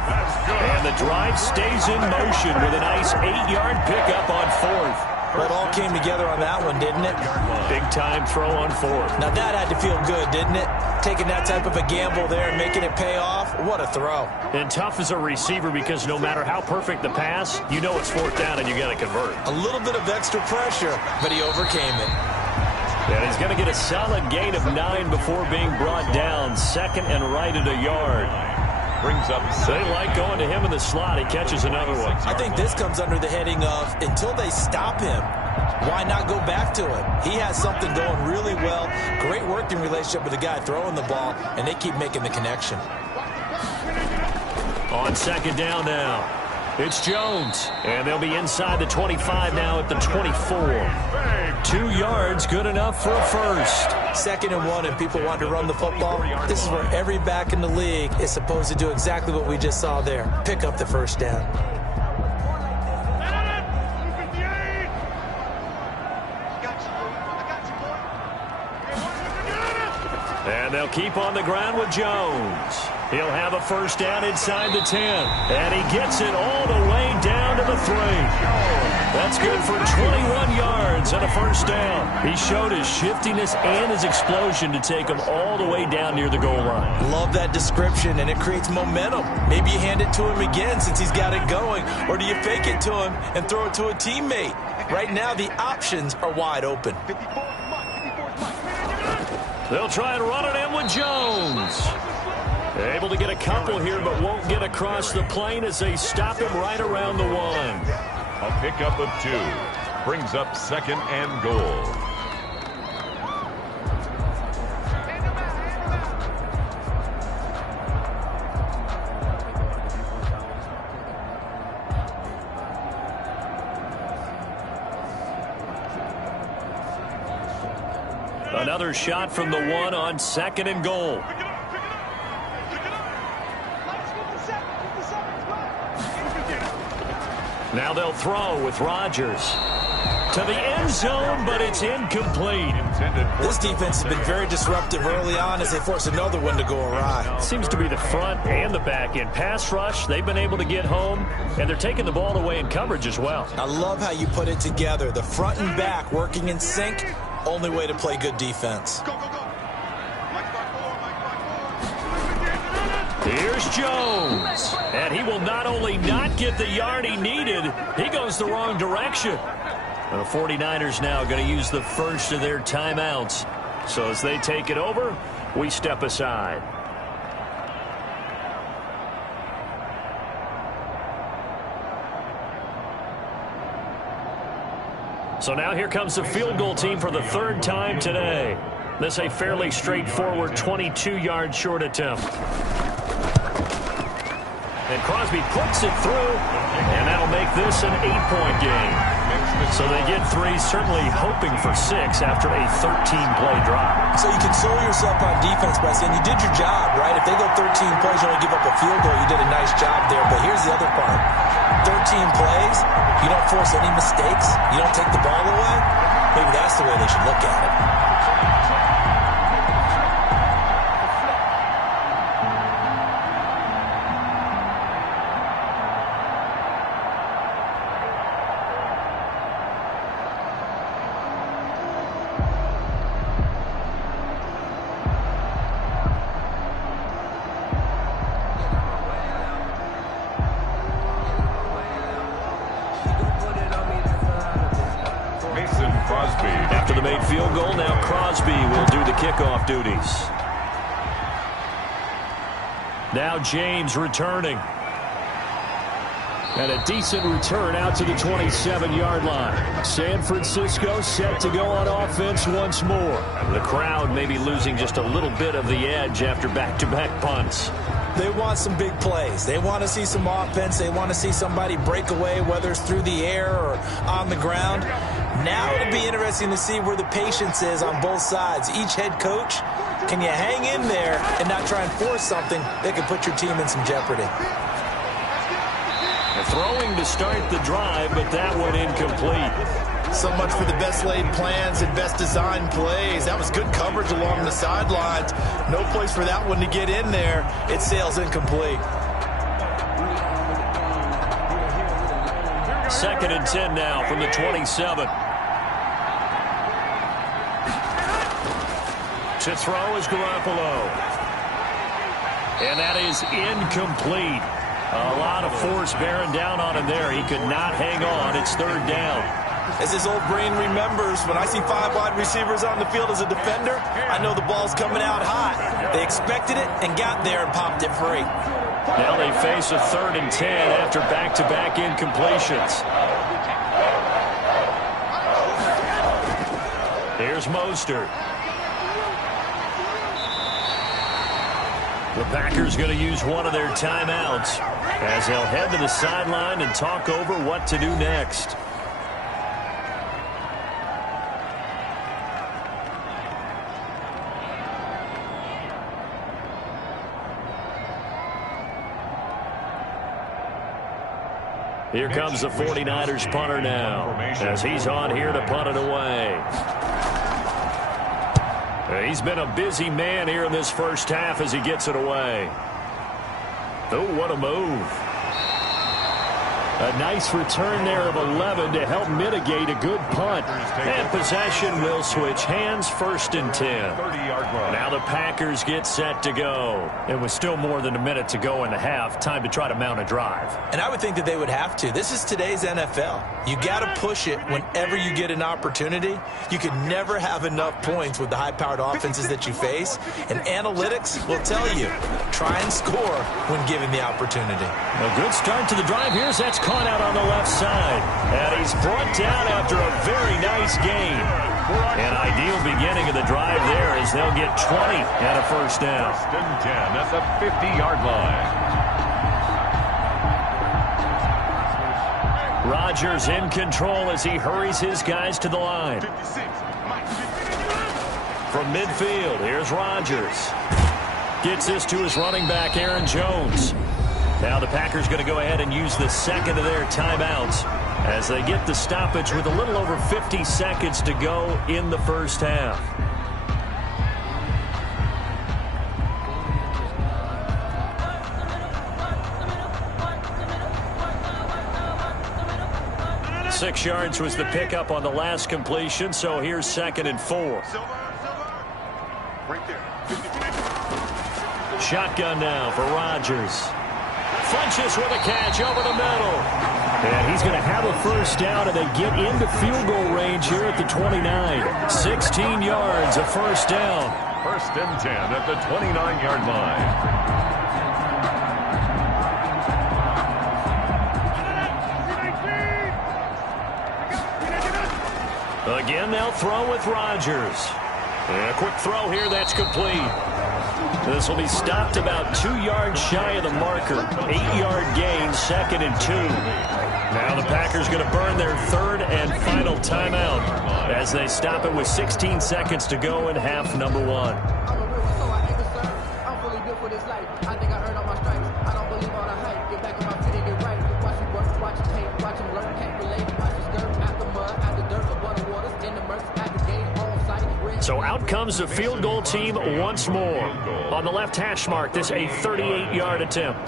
And the drive stays in motion with a nice 8-yard pickup on 4th. Well, it all came together on that one, didn't it? Big-time throw on 4th. Now, that had to feel good, didn't it? Taking that type of a gamble there and making it pay off. What a throw. And tough as a receiver because no matter how perfect the pass, you know it's 4th down and you got to convert. A little bit of extra pressure, but he overcame it. And he's going to get a solid gain of 9 before being brought down. 2nd and right at a yard. Brings up. They like going to him in the slot. He catches another one. I think this comes under the heading of until they stop him, why not go back to him? He has something going really well. Great working relationship with the guy throwing the ball, and they keep making the connection. On 2nd down now, it's Jones. And they'll be inside the 25 now at the 24. 2 yards, good enough for a first. 2nd and 1, and people want to run the football. This is where every back in the league is supposed to do exactly what we just saw there. Pick up the first down. And they'll keep on the ground with Jones. He'll have a first down inside the 10. And he gets it all the way down to the 3. That's good for 21 yards and a first down. He showed his shiftiness and his explosion to take him all the way down near the goal line. Love that description, and it creates momentum. Maybe you hand it to him again since he's got it going, or do you fake it to him and throw it to a teammate? Right now, the options are wide open. They'll try and run it in with Jones. Able to get a couple here, but won't get across the plane as they stop him right around the 1. A pickup of 2. Brings up 2nd and goal. Another shot from the 1 on 2nd and goal. Now they'll throw with Rodgers to the end zone, but it's incomplete. This defense has been very disruptive early on as they force another one to go awry. Seems to be the front and the back end. Pass rush, they've been able to get home, and they're taking the ball away in coverage as well. I love how you put it together. The front and back working in sync, only way to play good defense. Here's Jones, and he will not only not get the yard he needed, he goes the wrong direction. The 49ers now going to use the first of their timeouts. So as they take it over, we step aside. So now here comes the field goal team for the 3rd time today. This a fairly straightforward 22-yard short attempt. And Crosby puts it through, and that'll make this an 8-point game. So they get 3, certainly hoping for 6 after a 13-play drive. So you console yourself on defense by saying you did your job, right? If they go 13 plays, you only give up a field goal, you did a nice job there. But here's the other part. 13 plays, you don't force any mistakes, you don't take the ball away. Maybe that's the way they should look at it. After the made field goal, now Crosby will do the kickoff duties. Now James returning. And a decent return out to the 27-yard line. San Francisco set to go on offense once more. The crowd may be losing just a little bit of the edge after back-to-back punts. They want some big plays. They want to see some offense. They want to see somebody break away, whether it's through the air or on the ground. Now it'll be interesting to see where the patience is on both sides. Each head coach, can you hang in there and not try and force something that could put your team in some jeopardy? Throwing to start the drive, but that one incomplete. So much for the best laid plans and best designed plays. That was good coverage along the sidelines. No place for that one to get in there. It sails incomplete. 2nd and 10 now from the 27. To throw is Garoppolo. And that is incomplete. A lot of force bearing down on him there. He could not hang on. It's 3rd down. As his old brain remembers, when I see 5 wide receivers on the field as a defender, I know the ball's coming out hot. They expected it and got there and popped it free. Now they face a 3rd and 10 after back-to-back incompletions. Here's Mostert. The Packers going to use one of their timeouts as they'll head to the sideline and talk over what to do next. Here comes the 49ers punter now, as he's on here to punt it away. He's been a busy man here in this first half as he gets it away. Oh, what a move. A nice return there of 11 to help mitigate a good punt. And possession will switch hands, 1st and 10. Now the Packers get set to go. It was still more than a minute to go in the half. Time to try to mount a drive. And I would think that they would have to. This is today's NFL. You got to push it whenever you get an opportunity. You can never have enough points with the high-powered offenses that you face. And analytics will tell you, try and score when given the opportunity. A good start to the drive here. That's caught out on the left side. And he's brought down after a very nice gain. An ideal beginning of the drive there as they'll get 20 and a 1st down. 1st and 10 at the 50-yard line. Rodgers in control as he hurries his guys to the line. From midfield, here's Rodgers. Gets this to his running back, Aaron Jones. Now the Packers going to go ahead and use the second of their timeouts as they get the stoppage with a little over 50 seconds to go in the first half. Six yards was the pickup on the last completion, so here's 2nd and 4. Shotgun now for Rodgers. Funches with a catch over the middle. And he's going to have a 1st down, and they get into field goal range here at the 29. 16 yards, a 1st down. 1st and 10 at the 29-yard line. Again, they'll throw with Rodgers. And a quick throw here, that's complete. This will be stopped about 2 yards shy of the marker. 8-yard gain, 2nd and 2. Now the Packers going to burn their 3rd and final timeout as they stop it with 16 seconds to go in half number 1. So out comes the field goal team once more. On the left hash mark, this a 38-yard attempt.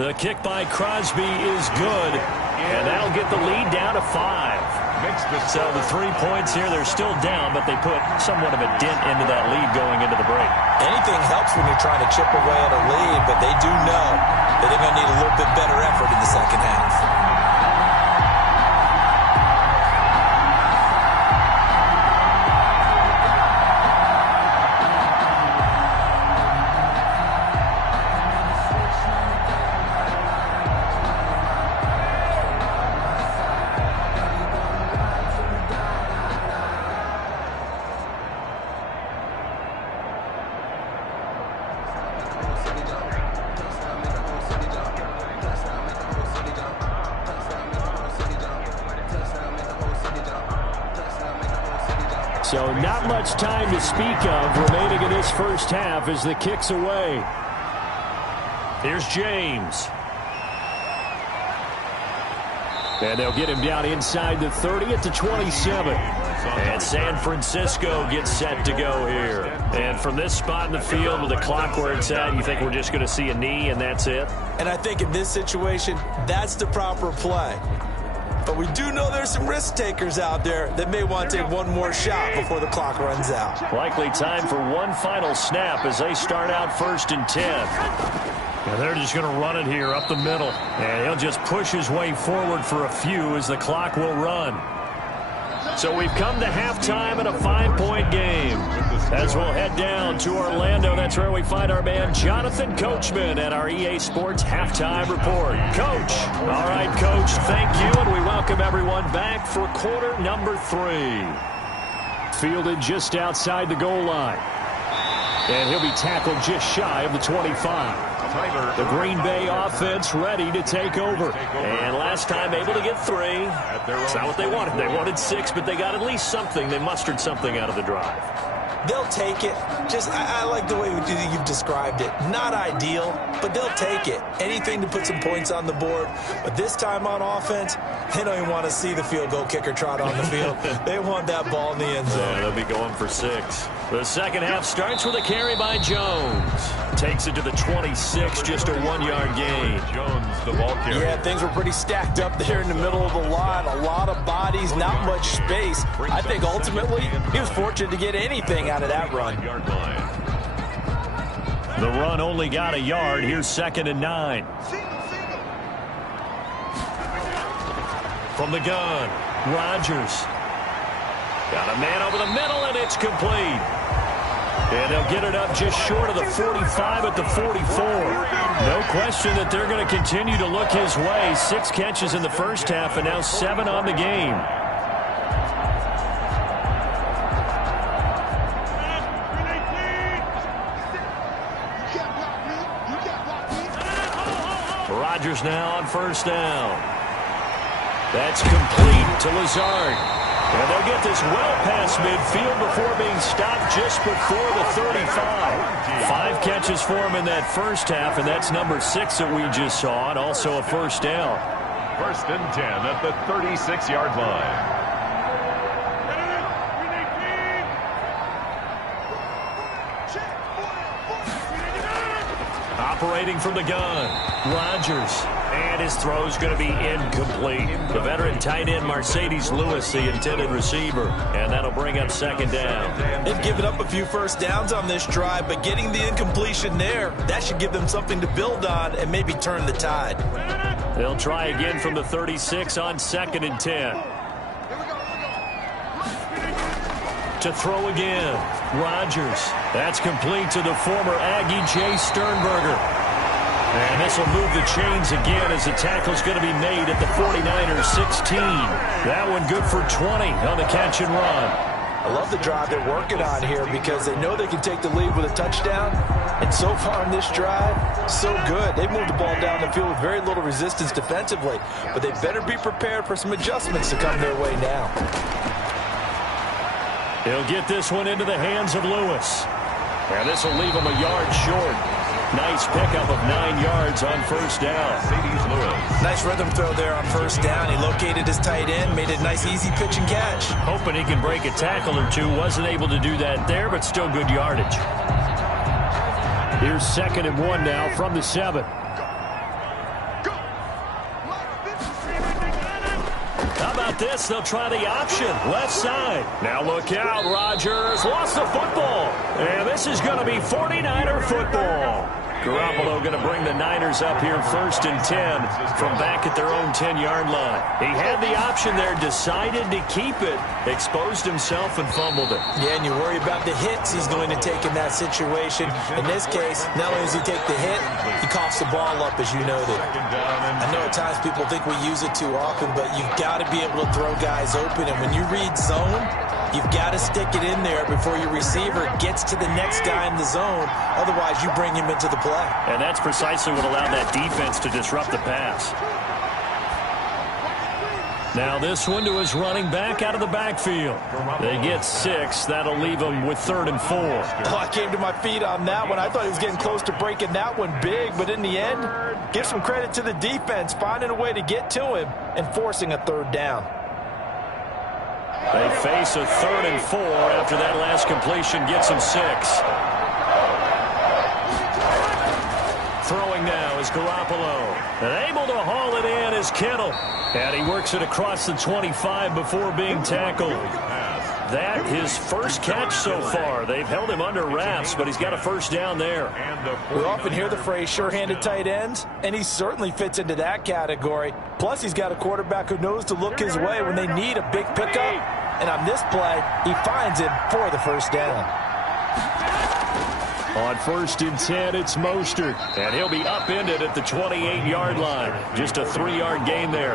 The kick by Crosby is good, and that'll get the lead down to 5. So the 3 points here, they're still down, but they put somewhat of a dent into that lead going into the break. Anything helps when you're trying to chip away at a lead, but they do know that they're going to need a little bit better effort in the second half. So not much time to speak of remaining in this first half as the kick's away. Here's James. And they'll get him down inside the 30 at the 27. And San Francisco gets set to go here. And from this spot in the field with the clock where it's at, you think we're just going to see a knee and that's it? And I think in this situation, that's the proper play. But we do know there's some risk takers out there that may want to take one more shot before the clock runs out. Likely time for one final snap as they start out 1st and 10. And they're just going to run it here up the middle. And he'll just push his way forward for a few as the clock will run. So we've come to halftime in a 5-point game. As we'll head down to Orlando, that's where we find our man Jonathan Coachman at our EA Sports Halftime Report. Coach. All right, Coach, thank you, and we welcome everyone back for quarter number 3. Fielded just outside the goal line. And he'll be tackled just shy of the 25. The Green Bay offense ready to take over. And last time able to get 3. That's not what they wanted. They wanted 6, but they got at least something. They mustered something out of the drive. They'll take it. I like the way you've described it. Not ideal, but they'll take it. Anything to put some points on the board. But this time on offense, they don't even want to see the field goal kicker trot on the field. They want that ball in the end zone. Yeah, they'll be going for 6. The second half starts with a carry by Jones. Takes it to the 26, just a 1-yard gain. Jones, the ball carrier. Yeah, things were pretty stacked up there in the middle of the line. A lot of bodies, not much space. I think ultimately he was fortunate to get anything out of that run. The run only got a yard. Here's 2nd and 9. From the gun, Rodgers. Got a man over the middle, and it's complete. And they'll get it up just short of the 45 at the 44. No question that they're going to continue to look his way. 6 catches in the first half, and now 7 on the game. Rodgers now on first down. That's complete to Lazard. And they'll get this well past midfield before being stopped just before the 35. 5 catches for him in that first half, and that's number 6 that we just saw, and also a first down. 1st and 10 at the 36-yard line. Operating from the gun, Rodgers. And his throw's going to be incomplete. The veteran tight end Mercedes Lewis, the intended receiver. And that'll bring up 2nd down. They've given up a few first downs on this drive, but getting the incompletion there, that should give them something to build on and maybe turn the tide. They'll try again from the 36 on 2nd and 10. To throw again, Rodgers. That's complete to the former Aggie Jay Sternberger. And this will move the chains again as the tackle's going to be made at the 49ers 16. That one good for 20 on the catch and run. I love the drive they're working on here because they know they can take the lead with a touchdown. And so far in this drive, so good. They moved the ball down the field with very little resistance defensively. But they better be prepared for some adjustments to come their way now. He'll get this one into the hands of Lewis. And this will leave him a yard short. Nice pickup of 9 yards on first down. Nice rhythm throw there on first down. He located his tight end, made a nice easy pitch and catch. Hoping he can break a tackle or two. Wasn't able to do that there, but still good yardage. Here's 2nd and 1 now from the 7. How about this? They'll try the option. Left side. Now look out. Rodgers lost the football. And this is going to be 49er football. Garoppolo going to bring the Niners up here 1st and 10 from back at their own 10-yard line. He had the option there, decided to keep it, exposed himself and fumbled it. Yeah, and you worry about the hits he's going to take in that situation. In this case, not only does he take the hit, he coughs the ball up, as you noted. I know at times people think we use it too often, but you've got to be able to throw guys open. And when you read zone, you've got to stick it in there before your receiver gets to the next guy in the zone. Otherwise, you bring him into the play. And that's precisely what allowed that defense to disrupt the pass. Now this one to his running back out of the backfield. They get 6. That'll leave them with 3rd and 4. Oh, I came to my feet on that one. I thought he was getting close to breaking that one big, but in the end, give some credit to the defense, finding a way to get to him and forcing a 3rd down. They face a 3rd and 4 after that last completion gets them 6. Throwing now is Garoppolo. And able to haul it in is Kittle. And he works it across the 25 before being tackled. That his first catch so far. They've held him under wraps, but he's got a first down there. We often hear the phrase sure-handed tight ends, and he certainly fits into that category. Plus, he's got a quarterback who knows to look his way when they need a big pickup. And on this play, he finds it for the first down. On 1st and 10, it's Mostert. And he'll be upended at the 28-yard line. Just a 3-yard gain there.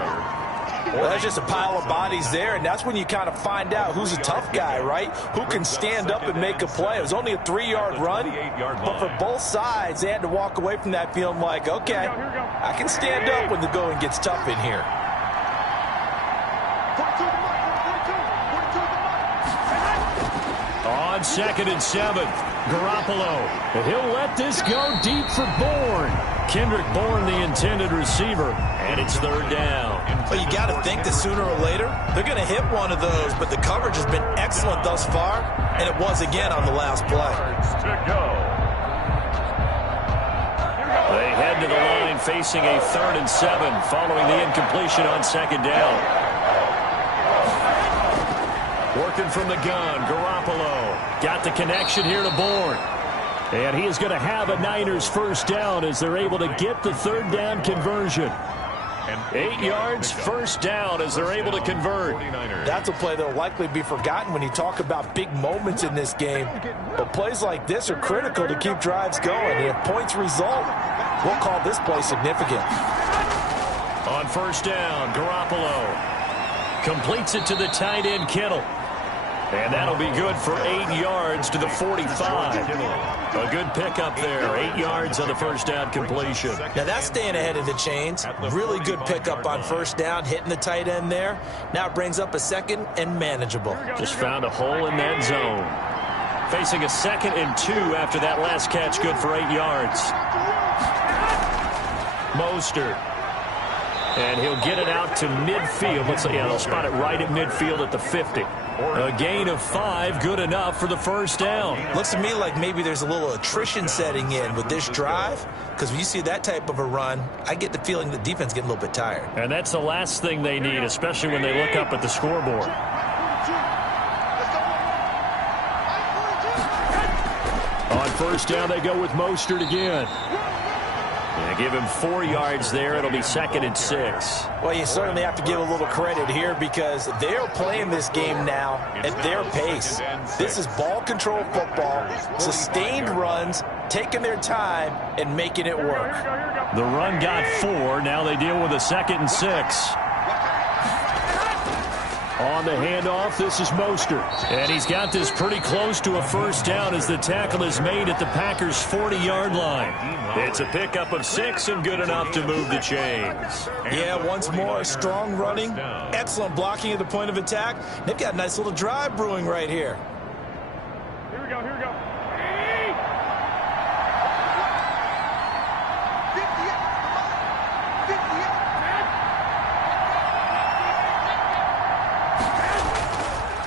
Well, that's just a pile of bodies there, and that's when you kind of find out who's a tough guy, right? Who can stand up and make a play. It was only a 3-yard run, but for both sides, they had to walk away from that feeling like, okay, I can stand up when the going gets tough in here. On 2nd and 7, Garoppolo. And he'll let this go deep for Bourne. Kendrick Bourne, the intended receiver, and it's 3rd down. Well, you got to think that sooner or later they're going to hit one of those, but the coverage has been excellent thus far, and it was again on the last play. They head to the line facing a 3rd and 7 following the incompletion on 2nd down. Working from the gun, Garoppolo. Got the connection here to Bourne. And he is going to have a Niners 1st down as they're able to get the 3rd down conversion. 8 yards, 1st down as they're able to convert. That's a play that will likely be forgotten when you talk about big moments in this game. But plays like this are critical to keep drives going. And if points result, we'll call this play significant. On 1st down, Garoppolo completes it to the tight end, Kittle. And that'll be good for 8 yards to the 45. A good pickup there. 8 yards on the 1st down completion. Now that's staying ahead of the chains. Really good pickup on 1st down, hitting the tight end there. Now it brings up a 2nd and manageable. Just found a hole in that zone. Facing a 2nd and 2 after that last catch, good for 8 yards. Mostert. And he'll get it out to midfield. They'll spot it right at midfield at the 50. A gain of 5, good enough for the 1st down. Looks to me like maybe there's a little attrition setting in with this drive, because when you see that type of a run, I get the feeling the defense getting a little bit tired. And that's the last thing they need, especially when they look up at the scoreboard. On 1st down, they go with Mostert again. And give him 4 yards there. It'll be 2nd and 6. Well, you certainly have to give a little credit here because they're playing this game now at their pace. This is ball control football, sustained runs, taking their time and making it work. The run got 4. Now they deal with a 2nd and 6. On the handoff, this is Mostert. And he's got this pretty close to a 1st down as the tackle is made at the Packers' 40-yard line. It's a pickup of 6 and good enough to move the chains. Yeah, once more, strong running, excellent blocking at the point of attack. They've got a nice little drive brewing right here. Here we go, here we go.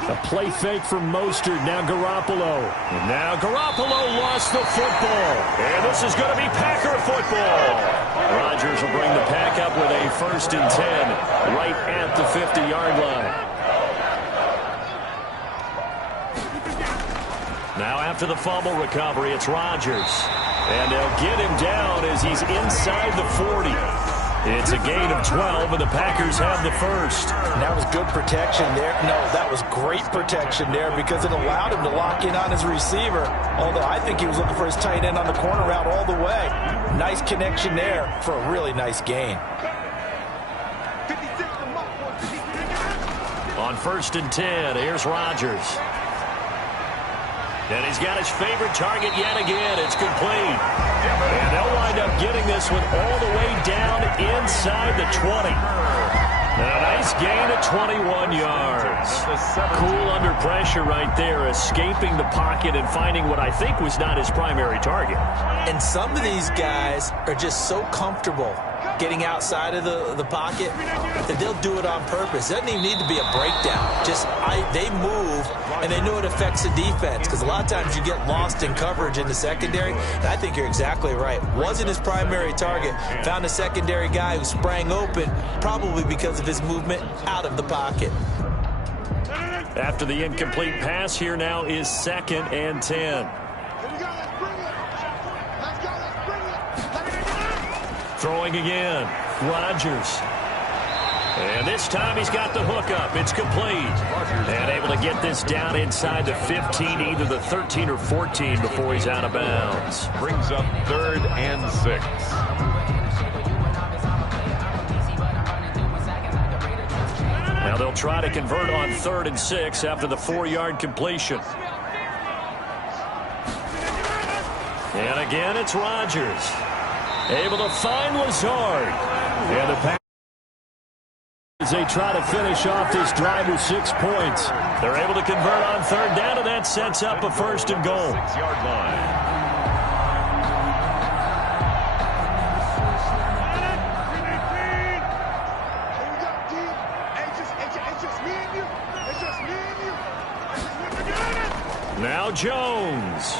A play fake from Mostert. Now Garoppolo. And now Garoppolo lost the football. And this is going to be Packer football. Rodgers will bring the Pack up with a 1st and 10 right at the 50-yard line. Now after the fumble recovery, it's Rodgers. And they'll get him down as he's inside the 40. It's a gain of 12, and the Packers have the 1st. And that was good protection there. No, that was great protection there because it allowed him to lock in on his receiver, although I think he was looking for his tight end on the corner route all the way. Nice connection there for a really nice gain. On 1st and 10, here's Rodgers. And he's got his favorite target yet again. It's complete. And they'll wind up getting this one all the way down inside the 20. And a nice gain of 21 yards. Cool under pressure right there, escaping the pocket and finding what I think was not his primary target. And some of these guys are just so comfortable getting outside of the pocket that they'll do it on purpose. It doesn't even need to be a breakdown. They move, and they know it affects the defense because a lot of times you get lost in coverage in the secondary, and I think you're exactly right. Wasn't his primary target. Found a secondary guy who sprang open, probably because of his movement out of the pocket. After the incomplete pass, here now is 2nd and 10. Throwing again, Rodgers. And this time he's got the hookup. It's complete. And able to get this down inside the 15, either the 13 or 14 before he's out of bounds. Brings up 3rd and 6. Now they'll try to convert on 3rd and 6 after the 4-yard completion. And again, it's Rodgers. Able to find Lazard. And the as they try to finish off this drive with 6 points. They're able to convert on third down, and that sets up a 1st and goal. 6-yard line. Now Jones.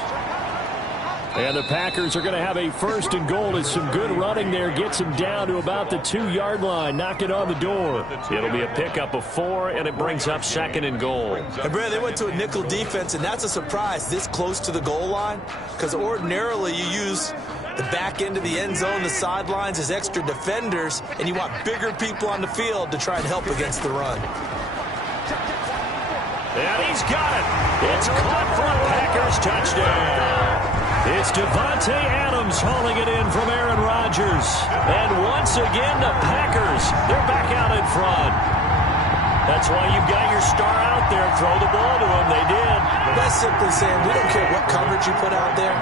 And the Packers are going to have a 1st and goal as some good running there gets him down to about the 2-yard line. Knock it on the door. It'll be a pickup of 4, and it brings up 2nd and goal. And Brad, they went to a nickel defense, and that's a surprise this close to the goal line, because ordinarily you use the back end of the end zone, the sidelines as extra defenders, and you want bigger people on the field to try and help against the run. And he's got it. It's caught for a Packers touchdown. It's Devontae Adams hauling it in from Aaron Rodgers. And once again, the Packers, they're back out in front. That's why you've got your star out there. Throw the ball to him. They did. That's simply saying we don't care what coverage you put out there.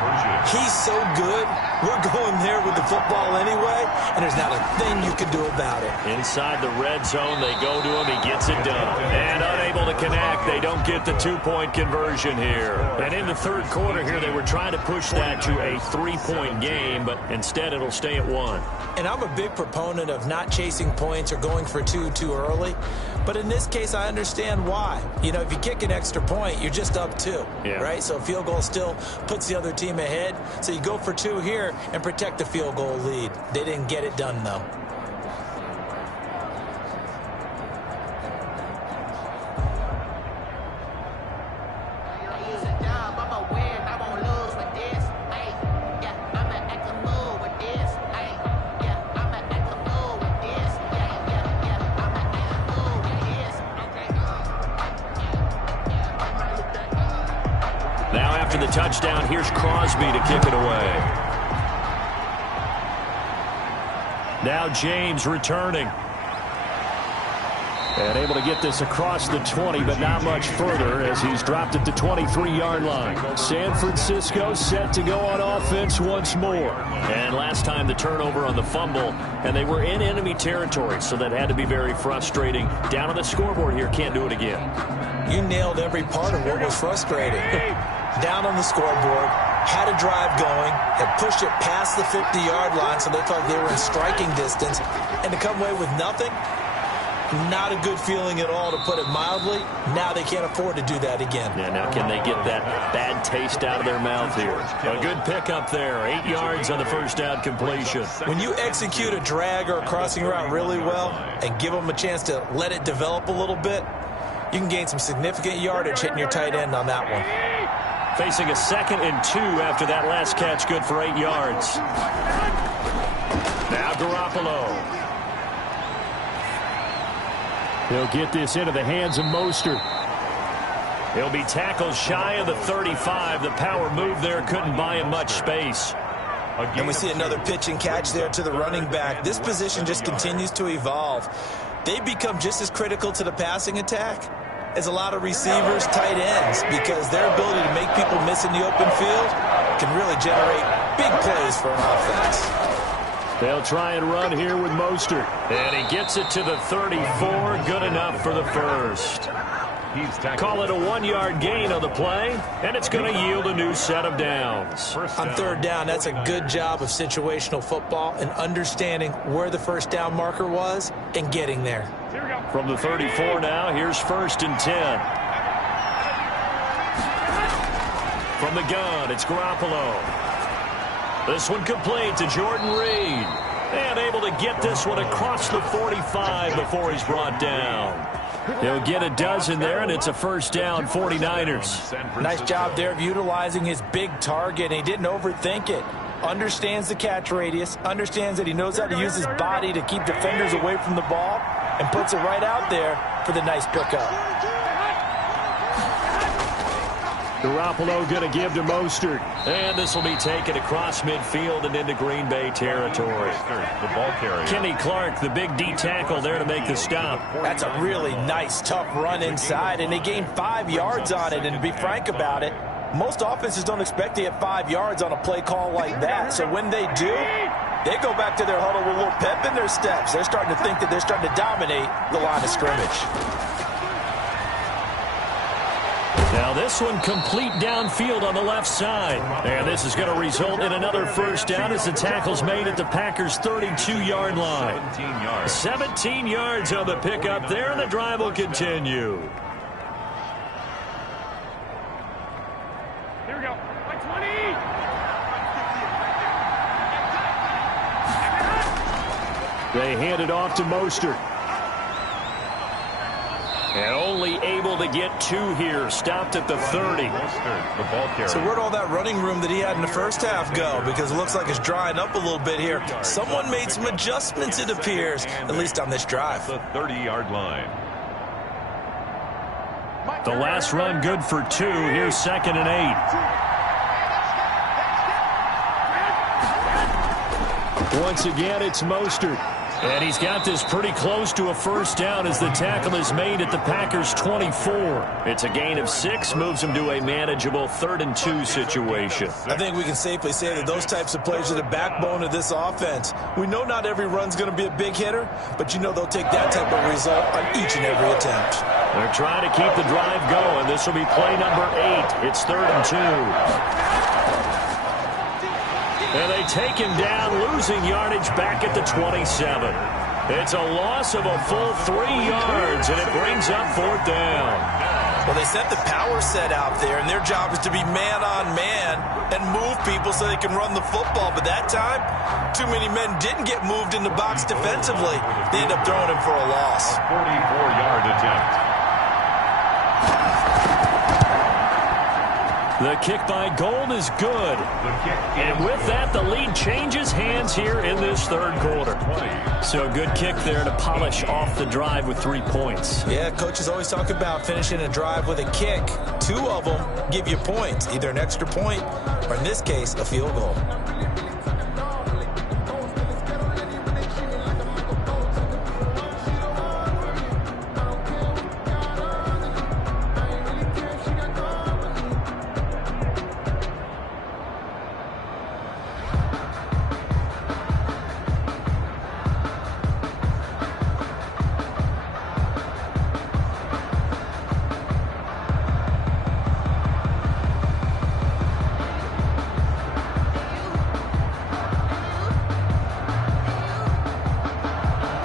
He's so good. We're going there with the football anyway, and there's not a thing you can do about it. Inside the red zone, they go to him. He gets it done. And unable to connect. They don't get the 2-point conversion here. And in the 3rd quarter here, they were trying to push that to a 3-point game, but instead it'll stay at 1. And I'm a big proponent of not chasing points or going for 2 too early. But in this case, I understand why. You know, if you kick an extra point, you're just up 2, right? So a field goal still puts the other team ahead. So you go for 2 here and protect the field goal lead. They didn't get it done, though. Now after the touchdown, here's Crosby to kick it away. Now James returning. And able to get this across the 20, but not much further as he's dropped at the 23-yard line. San Francisco set to go on offense once more. And last time the turnover on the fumble, and they were in enemy territory, so that had to be very frustrating. Down on the scoreboard here, can't do it again. You nailed every part of what was frustrating. Down on the scoreboard, had a drive going, had pushed it past the 50-yard line, so they thought they were in striking distance, and to come away with nothing, not a good feeling at all, to put it mildly. Now they can't afford to do that again. Yeah, now can they get that bad taste out of their mouth here? A good pickup there, 8 yards on the 1st down completion. When you execute a drag or a crossing route really well and give them a chance to let it develop a little bit, you can gain some significant yardage hitting your tight end on that one. Facing a 2nd and 2 after that last catch, good for 8 yards. Now Garoppolo. He'll get this into the hands of Mostert. He'll be tackled shy of the 35. The power move there couldn't buy him much space. And we see another pitch and catch there to the running back. This position just continues to evolve. They become just as critical to the passing attack as a lot of receivers, tight ends, because their ability to make people miss in the open field can really generate big plays for an offense. They'll try and run here with Mostert. And he gets it to the 34. Good enough for the 1st. Call it a 1-yard gain on the play, and it's going to yield a new set of downs. On 3rd down, that's a good job of situational football and understanding where the 1st down marker was and getting there. From the 34 now, here's 1st and 10. From the gun, it's Garoppolo. This one complete to Jordan Reed. And able to get this one across the 45 before he's brought down. He'll get a dozen there, and it's a 1st down, 49ers. Nice job there of utilizing his big target. He didn't overthink it. Understands the catch radius, understands that he knows how to use his body to keep defenders away from the ball, and puts it right out there for the nice pickup. Garoppolo going to give to Mostert. And this will be taken across midfield and into Green Bay territory. The ball carrier. Kenny Clark, the big D tackle there to make the stop. That's a really nice, tough run inside, and they gained 5 yards on it. And to be frank about it, most offenses don't expect to get 5 yards on a play call like that. So when they do, They go back to their huddle with a little pep in their steps. They're starting to think that they're starting to dominate the line of scrimmage. Now this one complete downfield on the left side. And this is going to result in another first down as the tackle's made at the Packers' 32-yard line. 17 yards. 17 yards on the pickup there, and the drive will continue. Here we go. Like 20. They hand it off to Mostert. And only able to get 2 here. Stopped at the 30. Mostert, the ball carrier. So where'd all that running room that he had in the first half go? Because it looks like it's drying up a little bit here. Someone made some adjustments, it appears, at least on this drive. The 30-yard line. The last run good for 2. Here's 2nd and 8. Once again, it's Mostert. And he's got this pretty close to a first down as the tackle is made at the Packers' 24. It's a gain of 6, moves him to a manageable 3rd and 2 situation. I think we can safely say that those types of plays are the backbone of this offense. We know not every run's going to be a big hitter, but you know they'll take that type of result on each and every attempt. They're trying to keep the drive going. This will be play number 8. It's 3rd and 2. And they take him down, losing yardage back at the 27. It's a loss of a full 3 yards, and it brings up 4th down. Well, they set the power set out there, and their job is to be man-on-man and move people so they can run the football. But that time, too many men didn't get moved in the box defensively. They end up throwing him for a loss. 44-yard attempt. The kick by Gold is good. And with that, the lead changes hands here in this 3rd quarter. So a good kick there to polish off the drive with 3 points. Yeah, coaches always talk about finishing a drive with a kick. 2 of them give you points, either an extra point or, in this case, a field goal.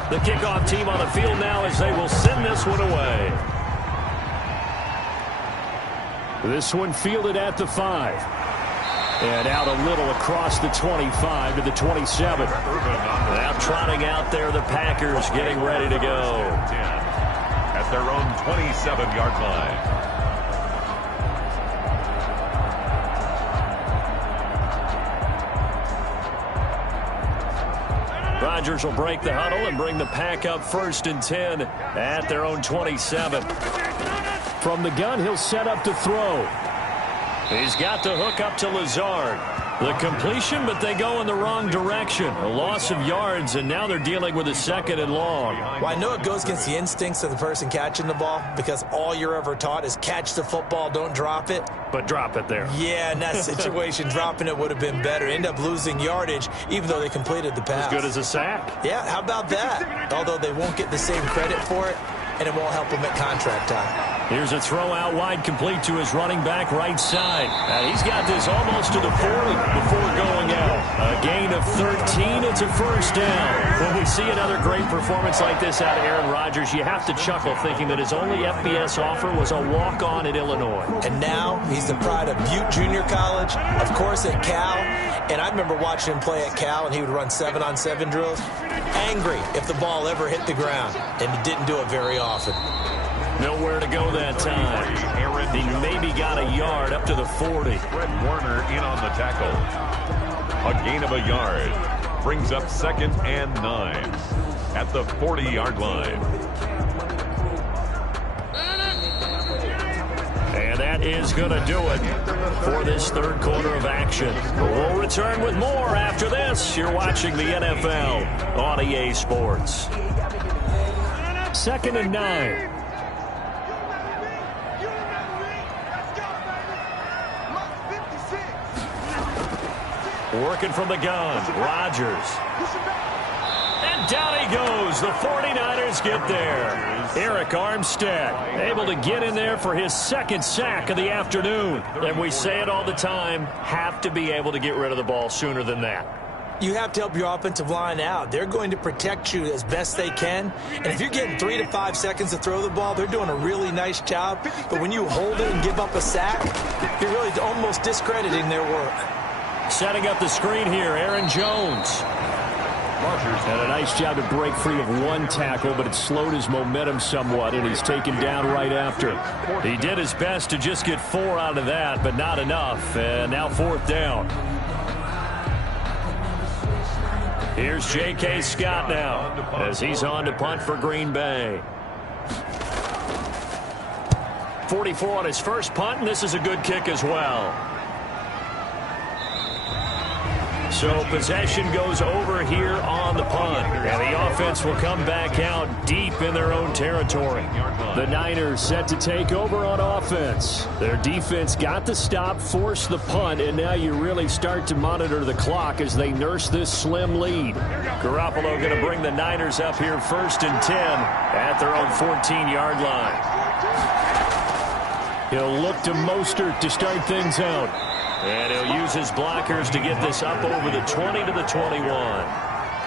The kickoff team on the field now as they will send this one away. This one fielded at the 5. And out a little across the 25 to the 27. Now trotting out there the Packers getting ready to go. 10 at their own 27-yard line. Rodgers will break the huddle and bring the Pack up 1st and 10 at their own 27. From the gun, he'll set up to throw. He's got the hook up to Lazard. The completion, but they go in the wrong direction. A loss of yards, and now they're dealing with a 2nd and long. Well, I know it goes against the instincts of the person catching the ball because all you're ever taught is catch the football, don't drop it. But drop it there. Yeah, in that situation, dropping it would have been better. End up losing yardage, even though they completed the pass. As good as a sack. Yeah, how about that? Although they won't get the same credit for it, and it won't help them at contract time. Here's a throw out wide complete to his running back right side. He's got this almost to the 40 before going out. A gain of 13. It's a first down. When we see another great performance like this out of Aaron Rodgers, you have to chuckle thinking that his only FBS offer was a walk-on at Illinois. And now he's the pride of Butte Junior College, of course at Cal. And I remember watching him play at Cal, and he would run 7-on-7 drills. Angry if the ball ever hit the ground, and he didn't do it very often. Nowhere to go that time. He maybe got a yard up to the 40. Fred Warner in on the tackle. A gain of a yard. Brings up 2nd and 9 at the 40-yard line. And that is going to do it for this 3rd quarter of action. We'll return with more after this. You're watching the NFL on EA Sports. 2nd and 9. Working from the gun, Rodgers. And down he goes. The 49ers get there. Eric Armstead able to get in there for his second sack of the afternoon. And we say it all the time, have to be able to get rid of the ball sooner than that. You have to help your offensive line out. They're going to protect you as best they can. And if you're getting 3 to 5 seconds to throw the ball, they're doing a really nice job. But when you hold it and give up a sack, you're really almost discrediting their work. Setting up the screen here, Aaron Jones. And a nice job to break free of one tackle, but it slowed his momentum somewhat, and he's taken down right after. He did his best to just get 4 out of that, but not enough. And now 4th down. Here's J.K. Scott now as he's on to punt for Green Bay. 44 on his first punt, and this is a good kick as well. So possession goes over here on the punt. And the offense will come back out deep in their own territory. The Niners set to take over on offense. Their defense got the stop, forced the punt, and now you really start to monitor the clock as they nurse this slim lead. Garoppolo going to bring the Niners up here 1st and 10 at their own 14-yard line. He'll look to Mostert to start things out. And he'll use his blockers to get this up over the 20 to the 21.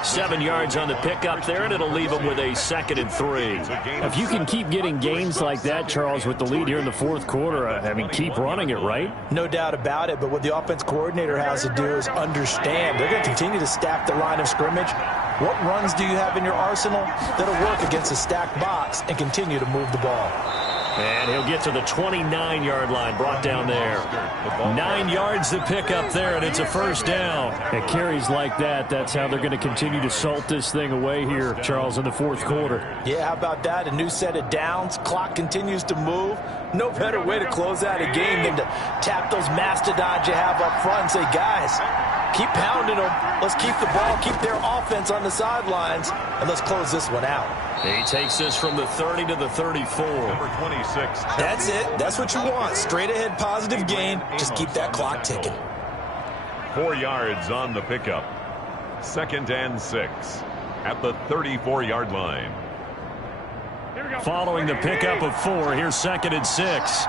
7 yards on the pickup there, and it'll leave him with a 2nd and 3. If you can keep getting gains like that, Charles, with the lead here in the 4th quarter, I mean, keep running it, right? No doubt about it, but what the offense coordinator has to do is understand. They're going to continue to stack the line of scrimmage. What runs do you have in your arsenal that'll work against a stacked box and continue to move the ball? And he'll get to the 29-yard line, brought down there. 9 yards to pick up there, and it's a 1st down. At carries like that, that's how they're going to continue to salt this thing away here, Charles, in the 4th quarter. Yeah, how about that? A new set of downs. Clock continues to move. No better way to close out a game than to tap those mastodons you have up front and say, guys, keep pounding them. Let's keep the ball, keep their offense on the sidelines, and let's close this one out. He takes this from the 30 to the 34. Number 26. That's it. That's what you want. Straight ahead positive gain. Just keep that clock ticking. 4 yards on the pickup. 2nd and 6 at the 34-yard line. Following the pickup of 4, here's 2nd and 6.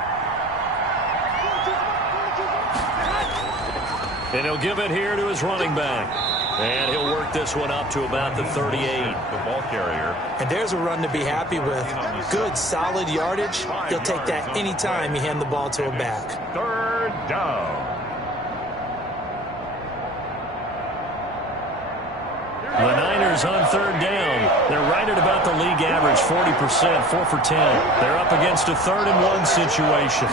And he'll give it here to his running back. And he'll work this one up to about the 38. The ball carrier. And there's a run to be happy with. Good, solid yardage. He'll take that anytime you hand the ball to a back. 3rd down. The Niners on 3rd down. They're right at about the league average, 40%, 4 for 10. They're up against a 3rd and 1 situation.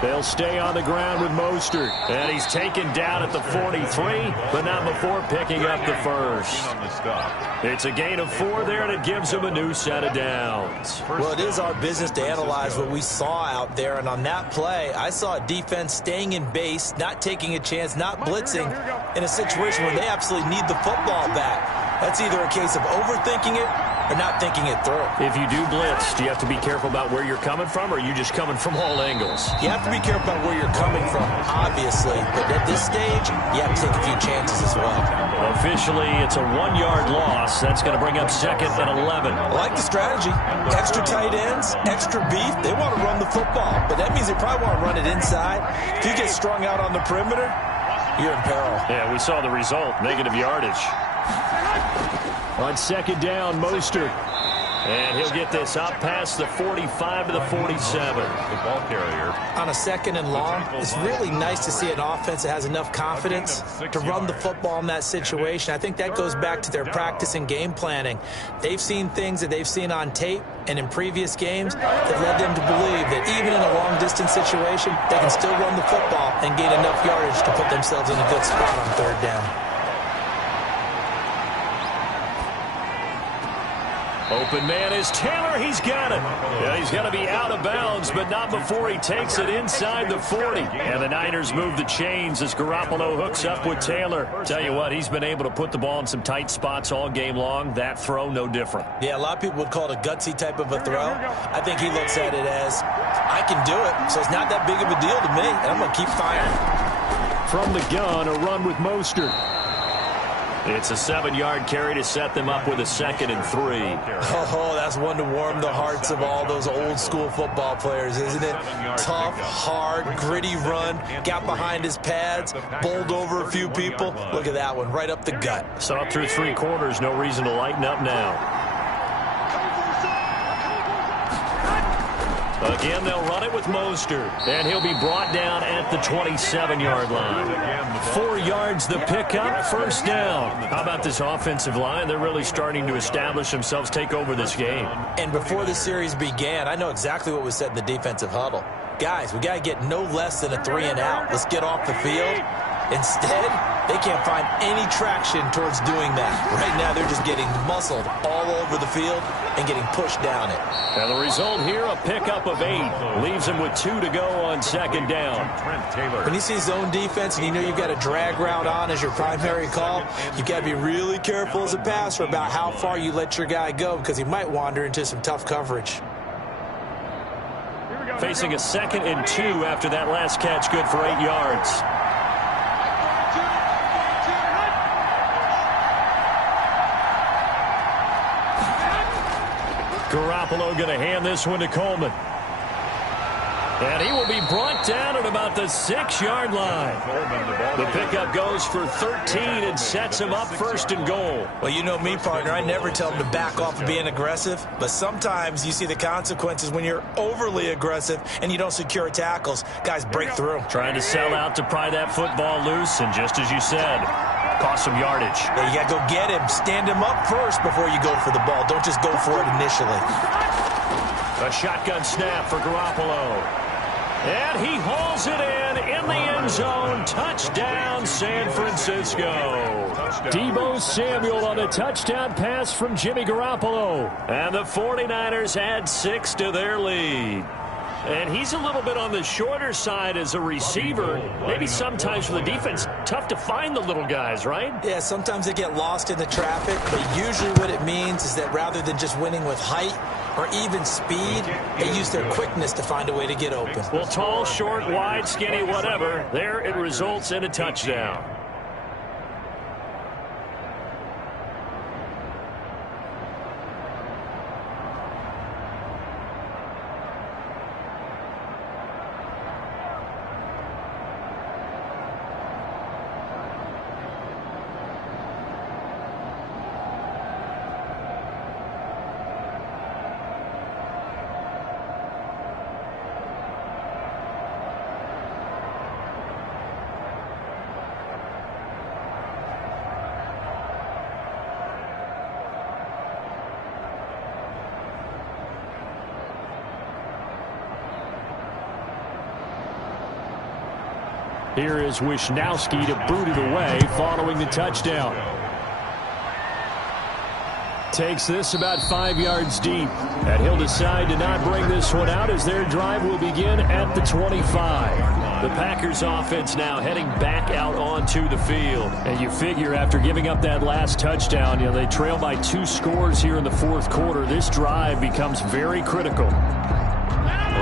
They'll stay on the ground with Mostert. And he's taken down at the 43, but not before picking up the 1st. It's a gain of 4 there, and it gives him a new set of downs. Well, it is our business to analyze what we saw out there. And on that play, I saw a defense staying in base, not taking a chance, not blitzing in a situation where they absolutely need the football back. That's either a case of overthinking it or not thinking it through. If you do blitz, do you have to be careful about where you're coming from, or are you just coming from all angles? You have to be careful about where you're coming from, obviously. But at this stage, you have to take a few chances as well. Officially, it's a 1-yard loss. That's going to bring up 2nd and 11. I like the strategy. Extra tight ends, extra beef. They want to run the football, but that means they probably want to run it inside. If you get strung out on the perimeter, you're in peril. Yeah, we saw the result, negative yardage. On 2nd down, Mostert. And he'll get this up past the 45 to the 47. The ball carrier. On a 2nd and long, it's really nice to see an offense that has enough confidence to run the football in that situation. I think that goes back to their practice and game planning. They've seen things that they've seen on tape and in previous games that led them to believe that even in a long-distance situation, they can still run the football and gain enough yardage to put themselves in a good spot on 3rd down. Open man is Taylor. He's got it. Yeah, he's going to be out of bounds, but not before he takes it inside the 40. And the Niners move the chains as Garoppolo hooks up with Taylor. Tell you what, he's been able to put the ball in some tight spots all game long. That throw, no different. Yeah, a lot of people would call it a gutsy type of a throw. I think he looks at it as, I can do it, so it's not that big of a deal to me, and I'm going to keep firing. From the gun, a run with Mostert. It's a 7-yard carry to set them up with a 2nd and 3. Oh, that's one to warm the hearts of all those old-school football players, isn't it? Tough, hard, gritty run, got behind his pads, bowled over a few people. Look at that one, right up the gut. So up through 3 quarters, no reason to lighten up now. Again, they'll run it with Mostert, and he'll be brought down at the 27-yard line. 4 yards the pickup, first down. How about this offensive line? They're really starting to establish themselves, take over this game. And before the series began, I know exactly what was said in the defensive huddle. Guys, we got to get no less than a 3 and out. Let's get off the field. Instead, they can't find any traction towards doing that. Right now, they're just getting muscled all over the field and getting pushed down it. And the result here, a pickup of 8. Leaves him with 2 to go on 2nd down. When you see zone defense and you know you've got a drag route on as your primary call, you've got to be really careful as a passer about how far you let your guy go because he might wander into some tough coverage. Facing a 2nd and 2 after that last catch, good for 8 yards. Garoppolo going to hand this one to Coleman. And he will be brought down at about the 6-yard line. The pickup goes for 13 and sets him up 1st and goal. Well, you know me, partner. I never tell them to back off of being aggressive. But sometimes you see the consequences when you're overly aggressive and you don't secure tackles. Guys break through. Trying to sell out to pry that football loose. And just as you said, cost some yardage. Yeah, you got to go get him. Stand him up first before you go for the ball. Don't just go for it initially. A shotgun snap for Garoppolo. And he hauls it in the end zone. Touchdown, San Francisco. Deebo Samuel on a touchdown pass from Jimmy Garoppolo. And the 49ers add 6 to their lead. And he's a little bit on the shorter side as a receiver. Maybe sometimes for the defense, tough to find the little guys, right? Yeah, sometimes they get lost in the traffic, but usually what it means is that rather than just winning with height or even speed, they use their quickness to find a way to get open. Well, tall, short, wide, skinny, whatever, there it results in a touchdown. Here is Wisnowski to boot it away following the touchdown. Takes this about 5 yards deep. And he'll decide to not bring this one out as their drive will begin at the 25. The Packers offense now heading back out onto the field. And you figure after giving up that last touchdown, they trail by 2 scores here in the 4th quarter. This drive becomes very critical.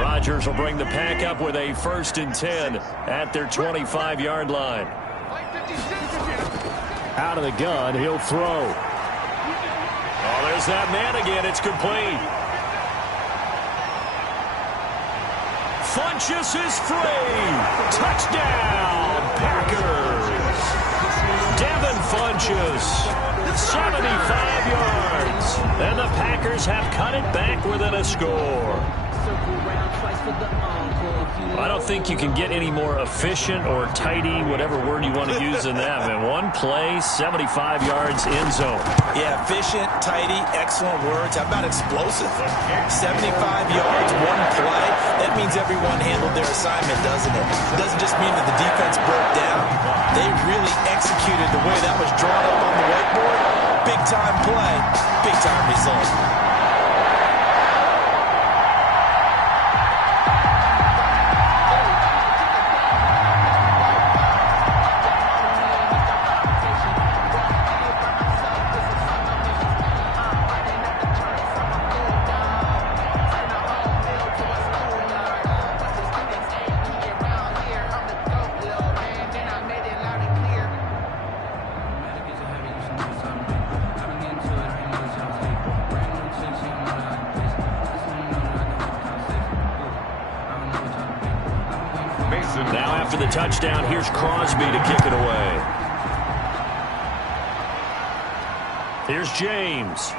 Rodgers will bring the pack up with a 1st and 10 at their 25-yard line. Out of the gun, he'll throw. Oh, there's that man again. It's complete. Funchess is free. Touchdown, Packers. Devin Funchess, 75 yards. And the Packers have cut it back within a score. I don't think you can get any more efficient or tidy, whatever word you want to use in that. Man, one play, 75 yards in zone. Yeah, efficient, tidy, excellent words. How about explosive? 75 yards, one play. That means everyone handled their assignment, doesn't it? It doesn't just mean that the defense broke down. They really executed the way that was drawn up on the whiteboard. Big-time play, big-time result. season. Now after the touchdown, here's Crosby to kick it away. Here's James.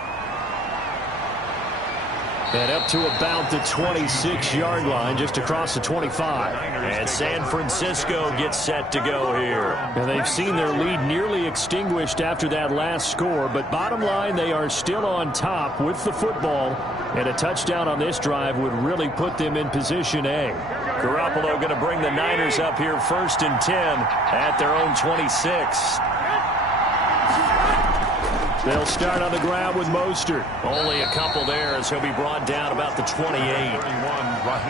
And up to about the 26-yard line, just across the 25. And San Francisco gets set to go here. And they've seen their lead nearly extinguished after that last score. But bottom line, they are still on top with the football. And a touchdown on this drive would really put them in position A. Garoppolo going to bring the Niners up here 1st and 10 at their own 26. They'll start on the ground with Mostert. Only a couple there as he'll be brought down about the 28.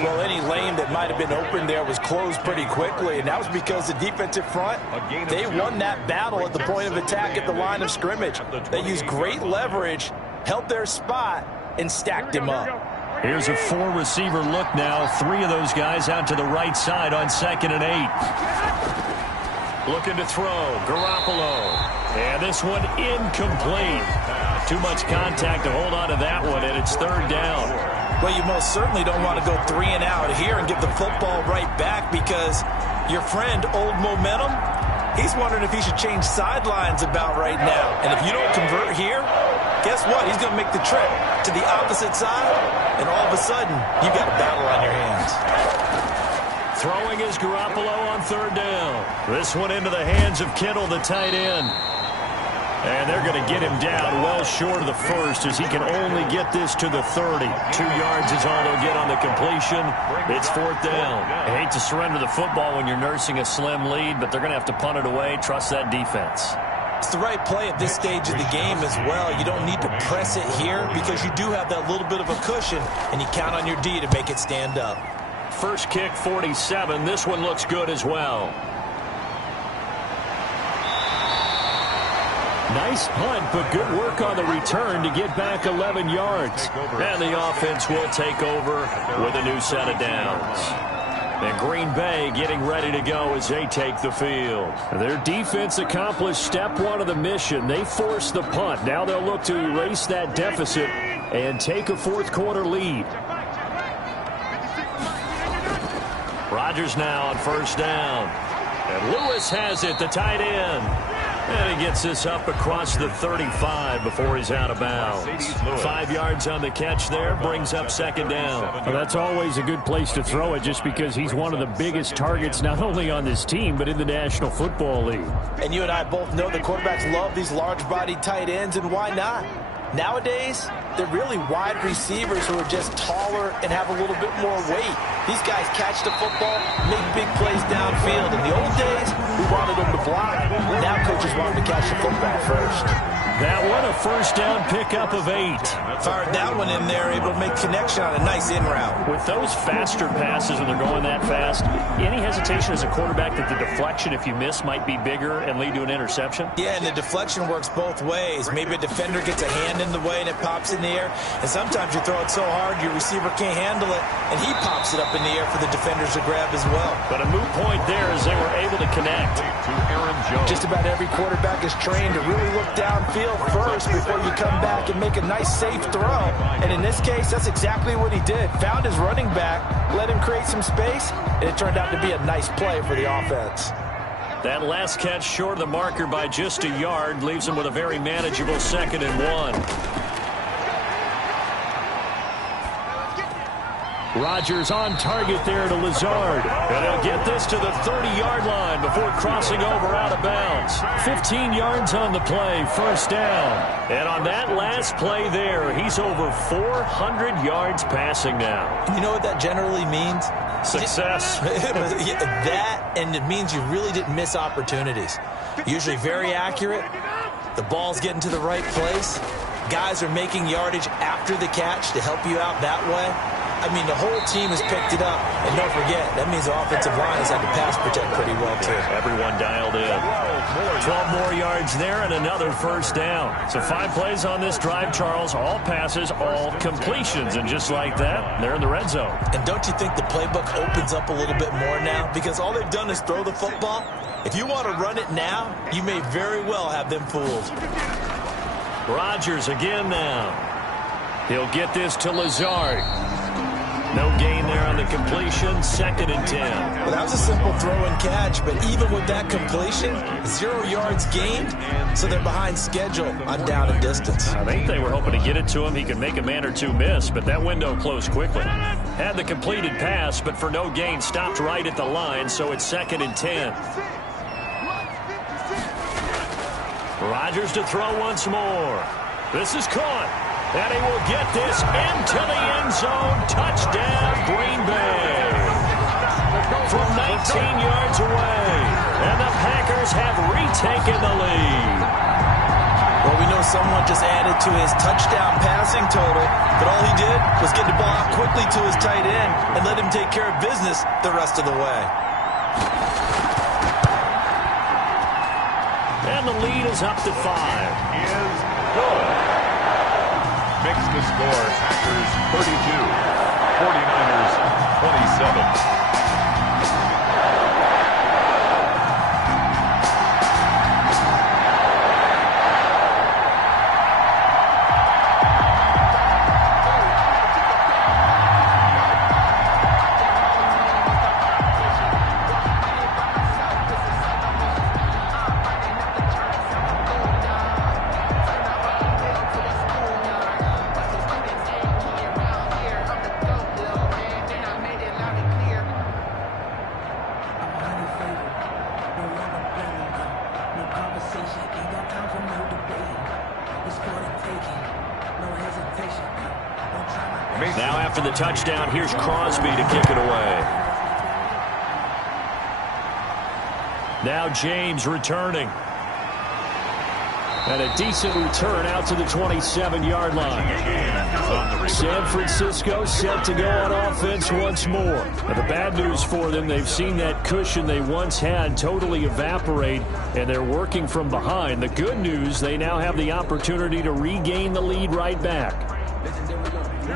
Well, any lane that might have been open there was closed pretty quickly, and that was because the defensive front, they won that battle at the point of attack at the line of scrimmage. They used great leverage, held their spot, and stacked him up. Here's a 4-receiver look now. 3 of those guys out to the right side on 2nd and 8. Looking to throw. Garoppolo. And this one incomplete. Too much contact to hold on to that one, and it's 3rd down. Well, you most certainly don't want to go 3 and out here and give the football right back because your friend, Old Momentum, he's wondering if he should change sidelines about right now. And if you don't convert here, guess what? He's going to make the trip to the opposite side, and all of a sudden, you've got a battle on your hands. Throwing is Garoppolo on 3rd down. This one into the hands of Kittle, the tight end. And they're going to get him down well short of the 1st as he can only get this to the 30. 2 yards is all they'll get on the completion. It's 4th down. I hate to surrender the football when you're nursing a slim lead, but they're going to have to punt it away. Trust that defense. It's the right play at this stage of the game as well. You don't need to press it here because you do have that little bit of a cushion, and you count on your D to make it stand up. First kick, 47. This one looks good as well. Nice punt, but good work on the return to get back 11 yards. And the offense will take over with a new set of downs. And Green Bay getting ready to go as they take the field. Their defense accomplished step 1 of the mission. They forced the punt. Now they'll look to erase that deficit and take a 4th quarter lead. Rodgers now on 1st down. And Lewis has it, the tight end. And he gets this up across the 35 before he's out of bounds. 5 yards on the catch there, brings up 2nd down. Well, that's always a good place to throw it just because he's one of the biggest targets not only on this team but in the National Football League. And you and I both know the quarterbacks love these large-bodied tight ends, and why not? Nowadays, they're really wide receivers who are just taller and have a little bit more weight. These guys catch the football, make big plays downfield. In the old days, we wanted them to block. Now coaches want them to catch the football first. That one, a 1st down pickup of 8. Fired that one in there, able to make connection on a nice in route. With those faster passes when they're going that fast, any hesitation as a quarterback that the deflection, if you miss, might be bigger and lead to an interception? Yeah, and the deflection works both ways. Maybe a defender gets a hand in the way and it pops in the air. And sometimes you throw it so hard your receiver can't handle it, and he pops it up in the air for the defenders to grab as well. But a moot point there as they were able to connect. Just about every quarterback is trained to really look downfield first before you come back and make a nice safe throw. And in this case, that's exactly what he did. Found his running back, let him create some space, and it turned out to be a nice play for the offense. That last catch short of the marker by just a yard leaves him with a very manageable 2nd and 1. Rodgers on target there to Lazard. And he'll get this to the 30-yard line before crossing over out of bounds. 15 yards on the play, 1st down. And on that last play there, he's over 400 yards passing now. You know what that generally means? Success. That, and it means you really didn't miss opportunities. Usually very accurate. The ball's getting to the right place. Guys are making yardage after the catch to help you out that way. I mean, the whole team has picked it up. And don't forget, that means the offensive line has had to pass protect pretty well, too. Everyone dialed in. 12 more yards there and another 1st down. So 5 plays on this drive, Charles. All passes, all completions. And just like that, they're in the red zone. And don't you think the playbook opens up a little bit more now? Because all they've done is throw the football. If you want to run it now, you may very well have them fooled. Rodgers again now. He'll get this to Lazard. No gain there on the completion, 2nd and 10. Well, that was a simple throw and catch, but even with that completion, 0 yards gained, so they're behind schedule on down and distance. I think they were hoping to get it to him. He could make a man or two miss, but that window closed quickly. Had the completed pass, but for no gain, stopped right at the line, so it's 2nd and 10. Rodgers to throw once more. This is caught. And he will get this into the end zone. Touchdown, Green Bay. From 19 yards away. And the Packers have retaken the lead. Well, we know someone just added to his touchdown passing total, but all he did was get the ball out quickly to his tight end and let him take care of business the rest of the way. And the lead is up to 5. Is good. Makes the score Packers 32, 49ers 27. Now after the touchdown, here's Crosby to kick it away. Now James returning. And a decent return out to the 27-yard line. San Francisco set to go on offense once more. Now the bad news for them, they've seen that cushion they once had totally evaporate, and they're working from behind. The good news, they now have the opportunity to regain the lead right back.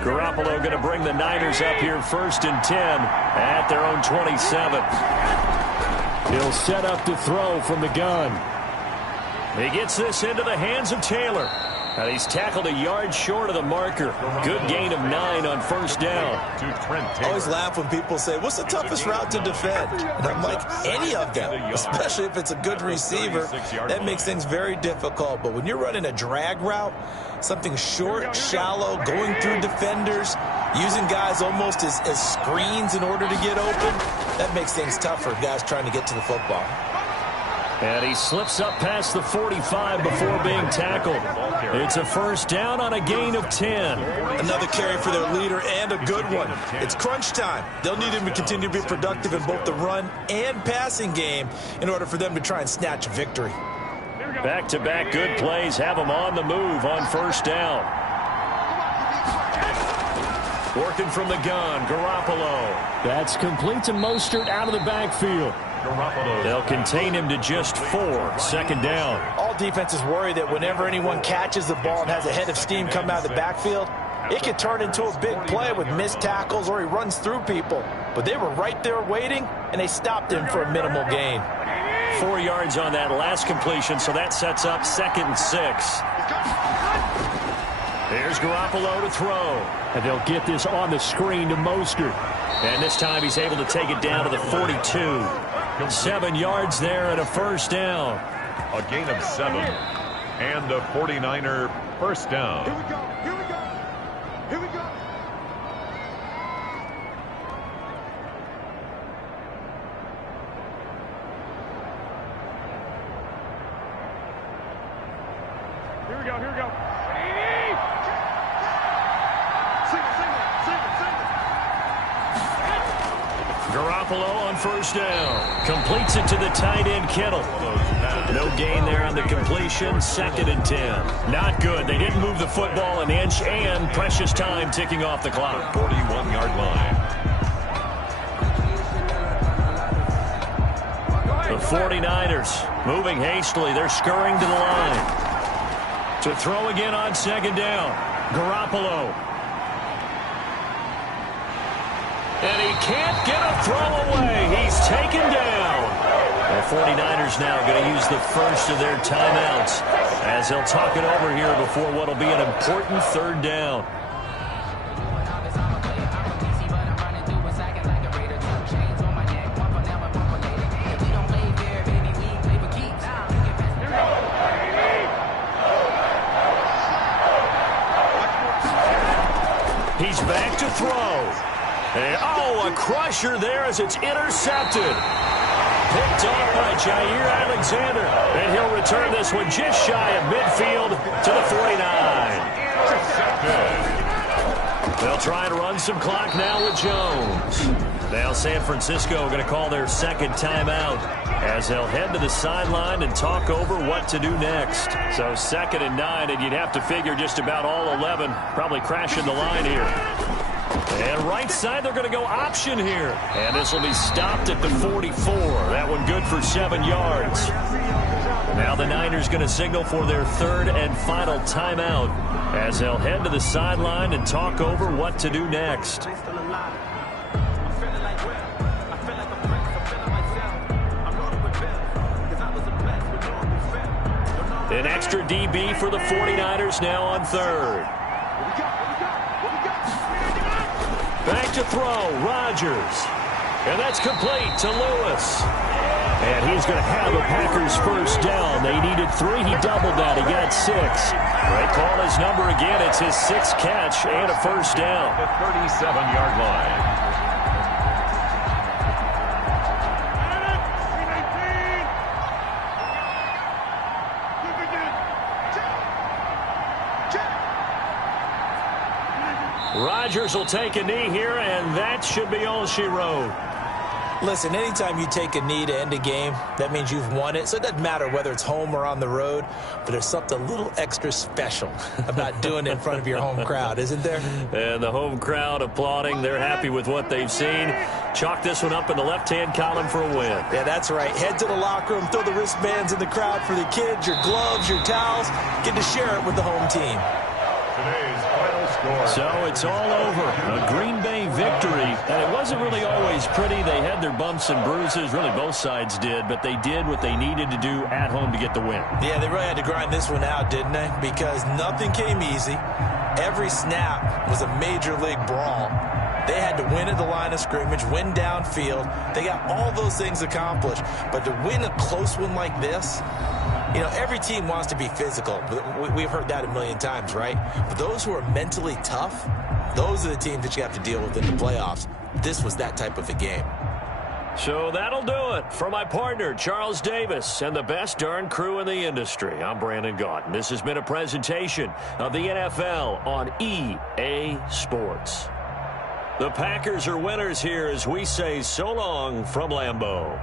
Garoppolo going to bring the Niners up here 1st and 10 at their own 27. He'll set up to throw from the gun. He gets this into the hands of Taylor. And he's tackled a yard short of the marker. Good gain of 9 on 1st down. I always laugh when people say, what's the toughest route to defend? And I'm like, any of them, especially if it's a good receiver. That makes things very difficult. But when you're running a drag route, something short, shallow, going through defenders, using guys almost as screens in order to get open, that makes things tough for guys trying to get to the football. And he slips up past the 45 before being tackled. It's a 1st down on a gain of 10. Another carry for their leader and a good one. It's crunch time. They'll need him to continue to be productive in both the run and passing game in order for them to try and snatch victory. Back-to-back good plays have them on the move on 1st down. Working from the gun, Garoppolo. That's complete to Mostert out of the backfield. They'll contain him to just 4. 2nd down. All defenses worry that whenever anyone catches the ball and has a head of steam come out of the backfield, it could turn into a big play with missed tackles or he runs through people. But they were right there waiting, and they stopped him for a minimal gain. 4 yards on that last completion, so that sets up 2nd and 6. There's Garoppolo to throw. And they'll get this on the screen to Mostert. And this time he's able to take it down to the 42. 7 yards there and a 1st down. A gain of 7 and a 49er 1st down. Here we go. Here we go. Here we go. Here we go. Here we go. Garoppolo on 1st down. Completes it to the tight end, Kittle. No gain there on the completion. 2nd and 10. Not good. They didn't move the football an inch, and precious time ticking off the clock. 41-yard line. The 49ers moving hastily. They're scurrying to the line. To throw again on 2nd down. Garoppolo. And he can't get a throw away. He's taken down. The 49ers now going to use the first of their timeouts as they'll talk it over here before what will be an important 3rd down. And, oh, a crusher there as it's intercepted. Picked off by Jair Alexander. And he'll return this one just shy of midfield to the 49. They'll try and run some clock now with Jones. Now San Francisco going to call their second timeout as they'll head to the sideline and talk over what to do next. So 2nd and 9, and you'd have to figure just about all 11 probably crashing the line here. And right side, they're going to go option here. And this will be stopped at the 44. That one good for 7 yards. Now the Niners going to signal for their 3rd and final timeout as they'll head to the sideline and talk over what to do next. An extra DB for the 49ers now on 3rd. Back to throw, Rodgers. And that's complete to Lewis. And he's going to have a Packers first down. They needed 3. He doubled that. He got 6. They call his number again. It's his 6th catch and a first down. The 37-yard line. Rodgers will take a knee here, and that should be all she wrote. Listen, anytime you take a knee to end a game, that means you've won it. So it doesn't matter whether it's home or on the road, but there's something a little extra special about doing it in front of your home crowd, isn't there? And the home crowd applauding. They're happy with what they've seen. Chalk this one up in the left-hand column for a win. Yeah, that's right. Head to the locker room, throw the wristbands in the crowd for the kids, your gloves, your towels. Get to share it with the home team. Today's final score. So it's all over. A Green Bay victory. And it wasn't really always pretty. They had their bumps and bruises. Really, both sides did. But they did what they needed to do at home to get the win. Yeah, they really had to grind this one out, didn't they? Because nothing came easy. Every snap was a major league brawl. They had to win at the line of scrimmage, win downfield. They got all those things accomplished. But to win a close one like this, you know, every team wants to be physical. We've heard that a million times, right? But those who are mentally tough, those are the teams that you have to deal with in the playoffs. This was that type of a game. So that'll do it for my partner, Charles Davis, and the best darn crew in the industry. I'm Brandon Gaudin. This has been a presentation of the NFL on EA Sports. The Packers are winners here as we say so long from Lambeau.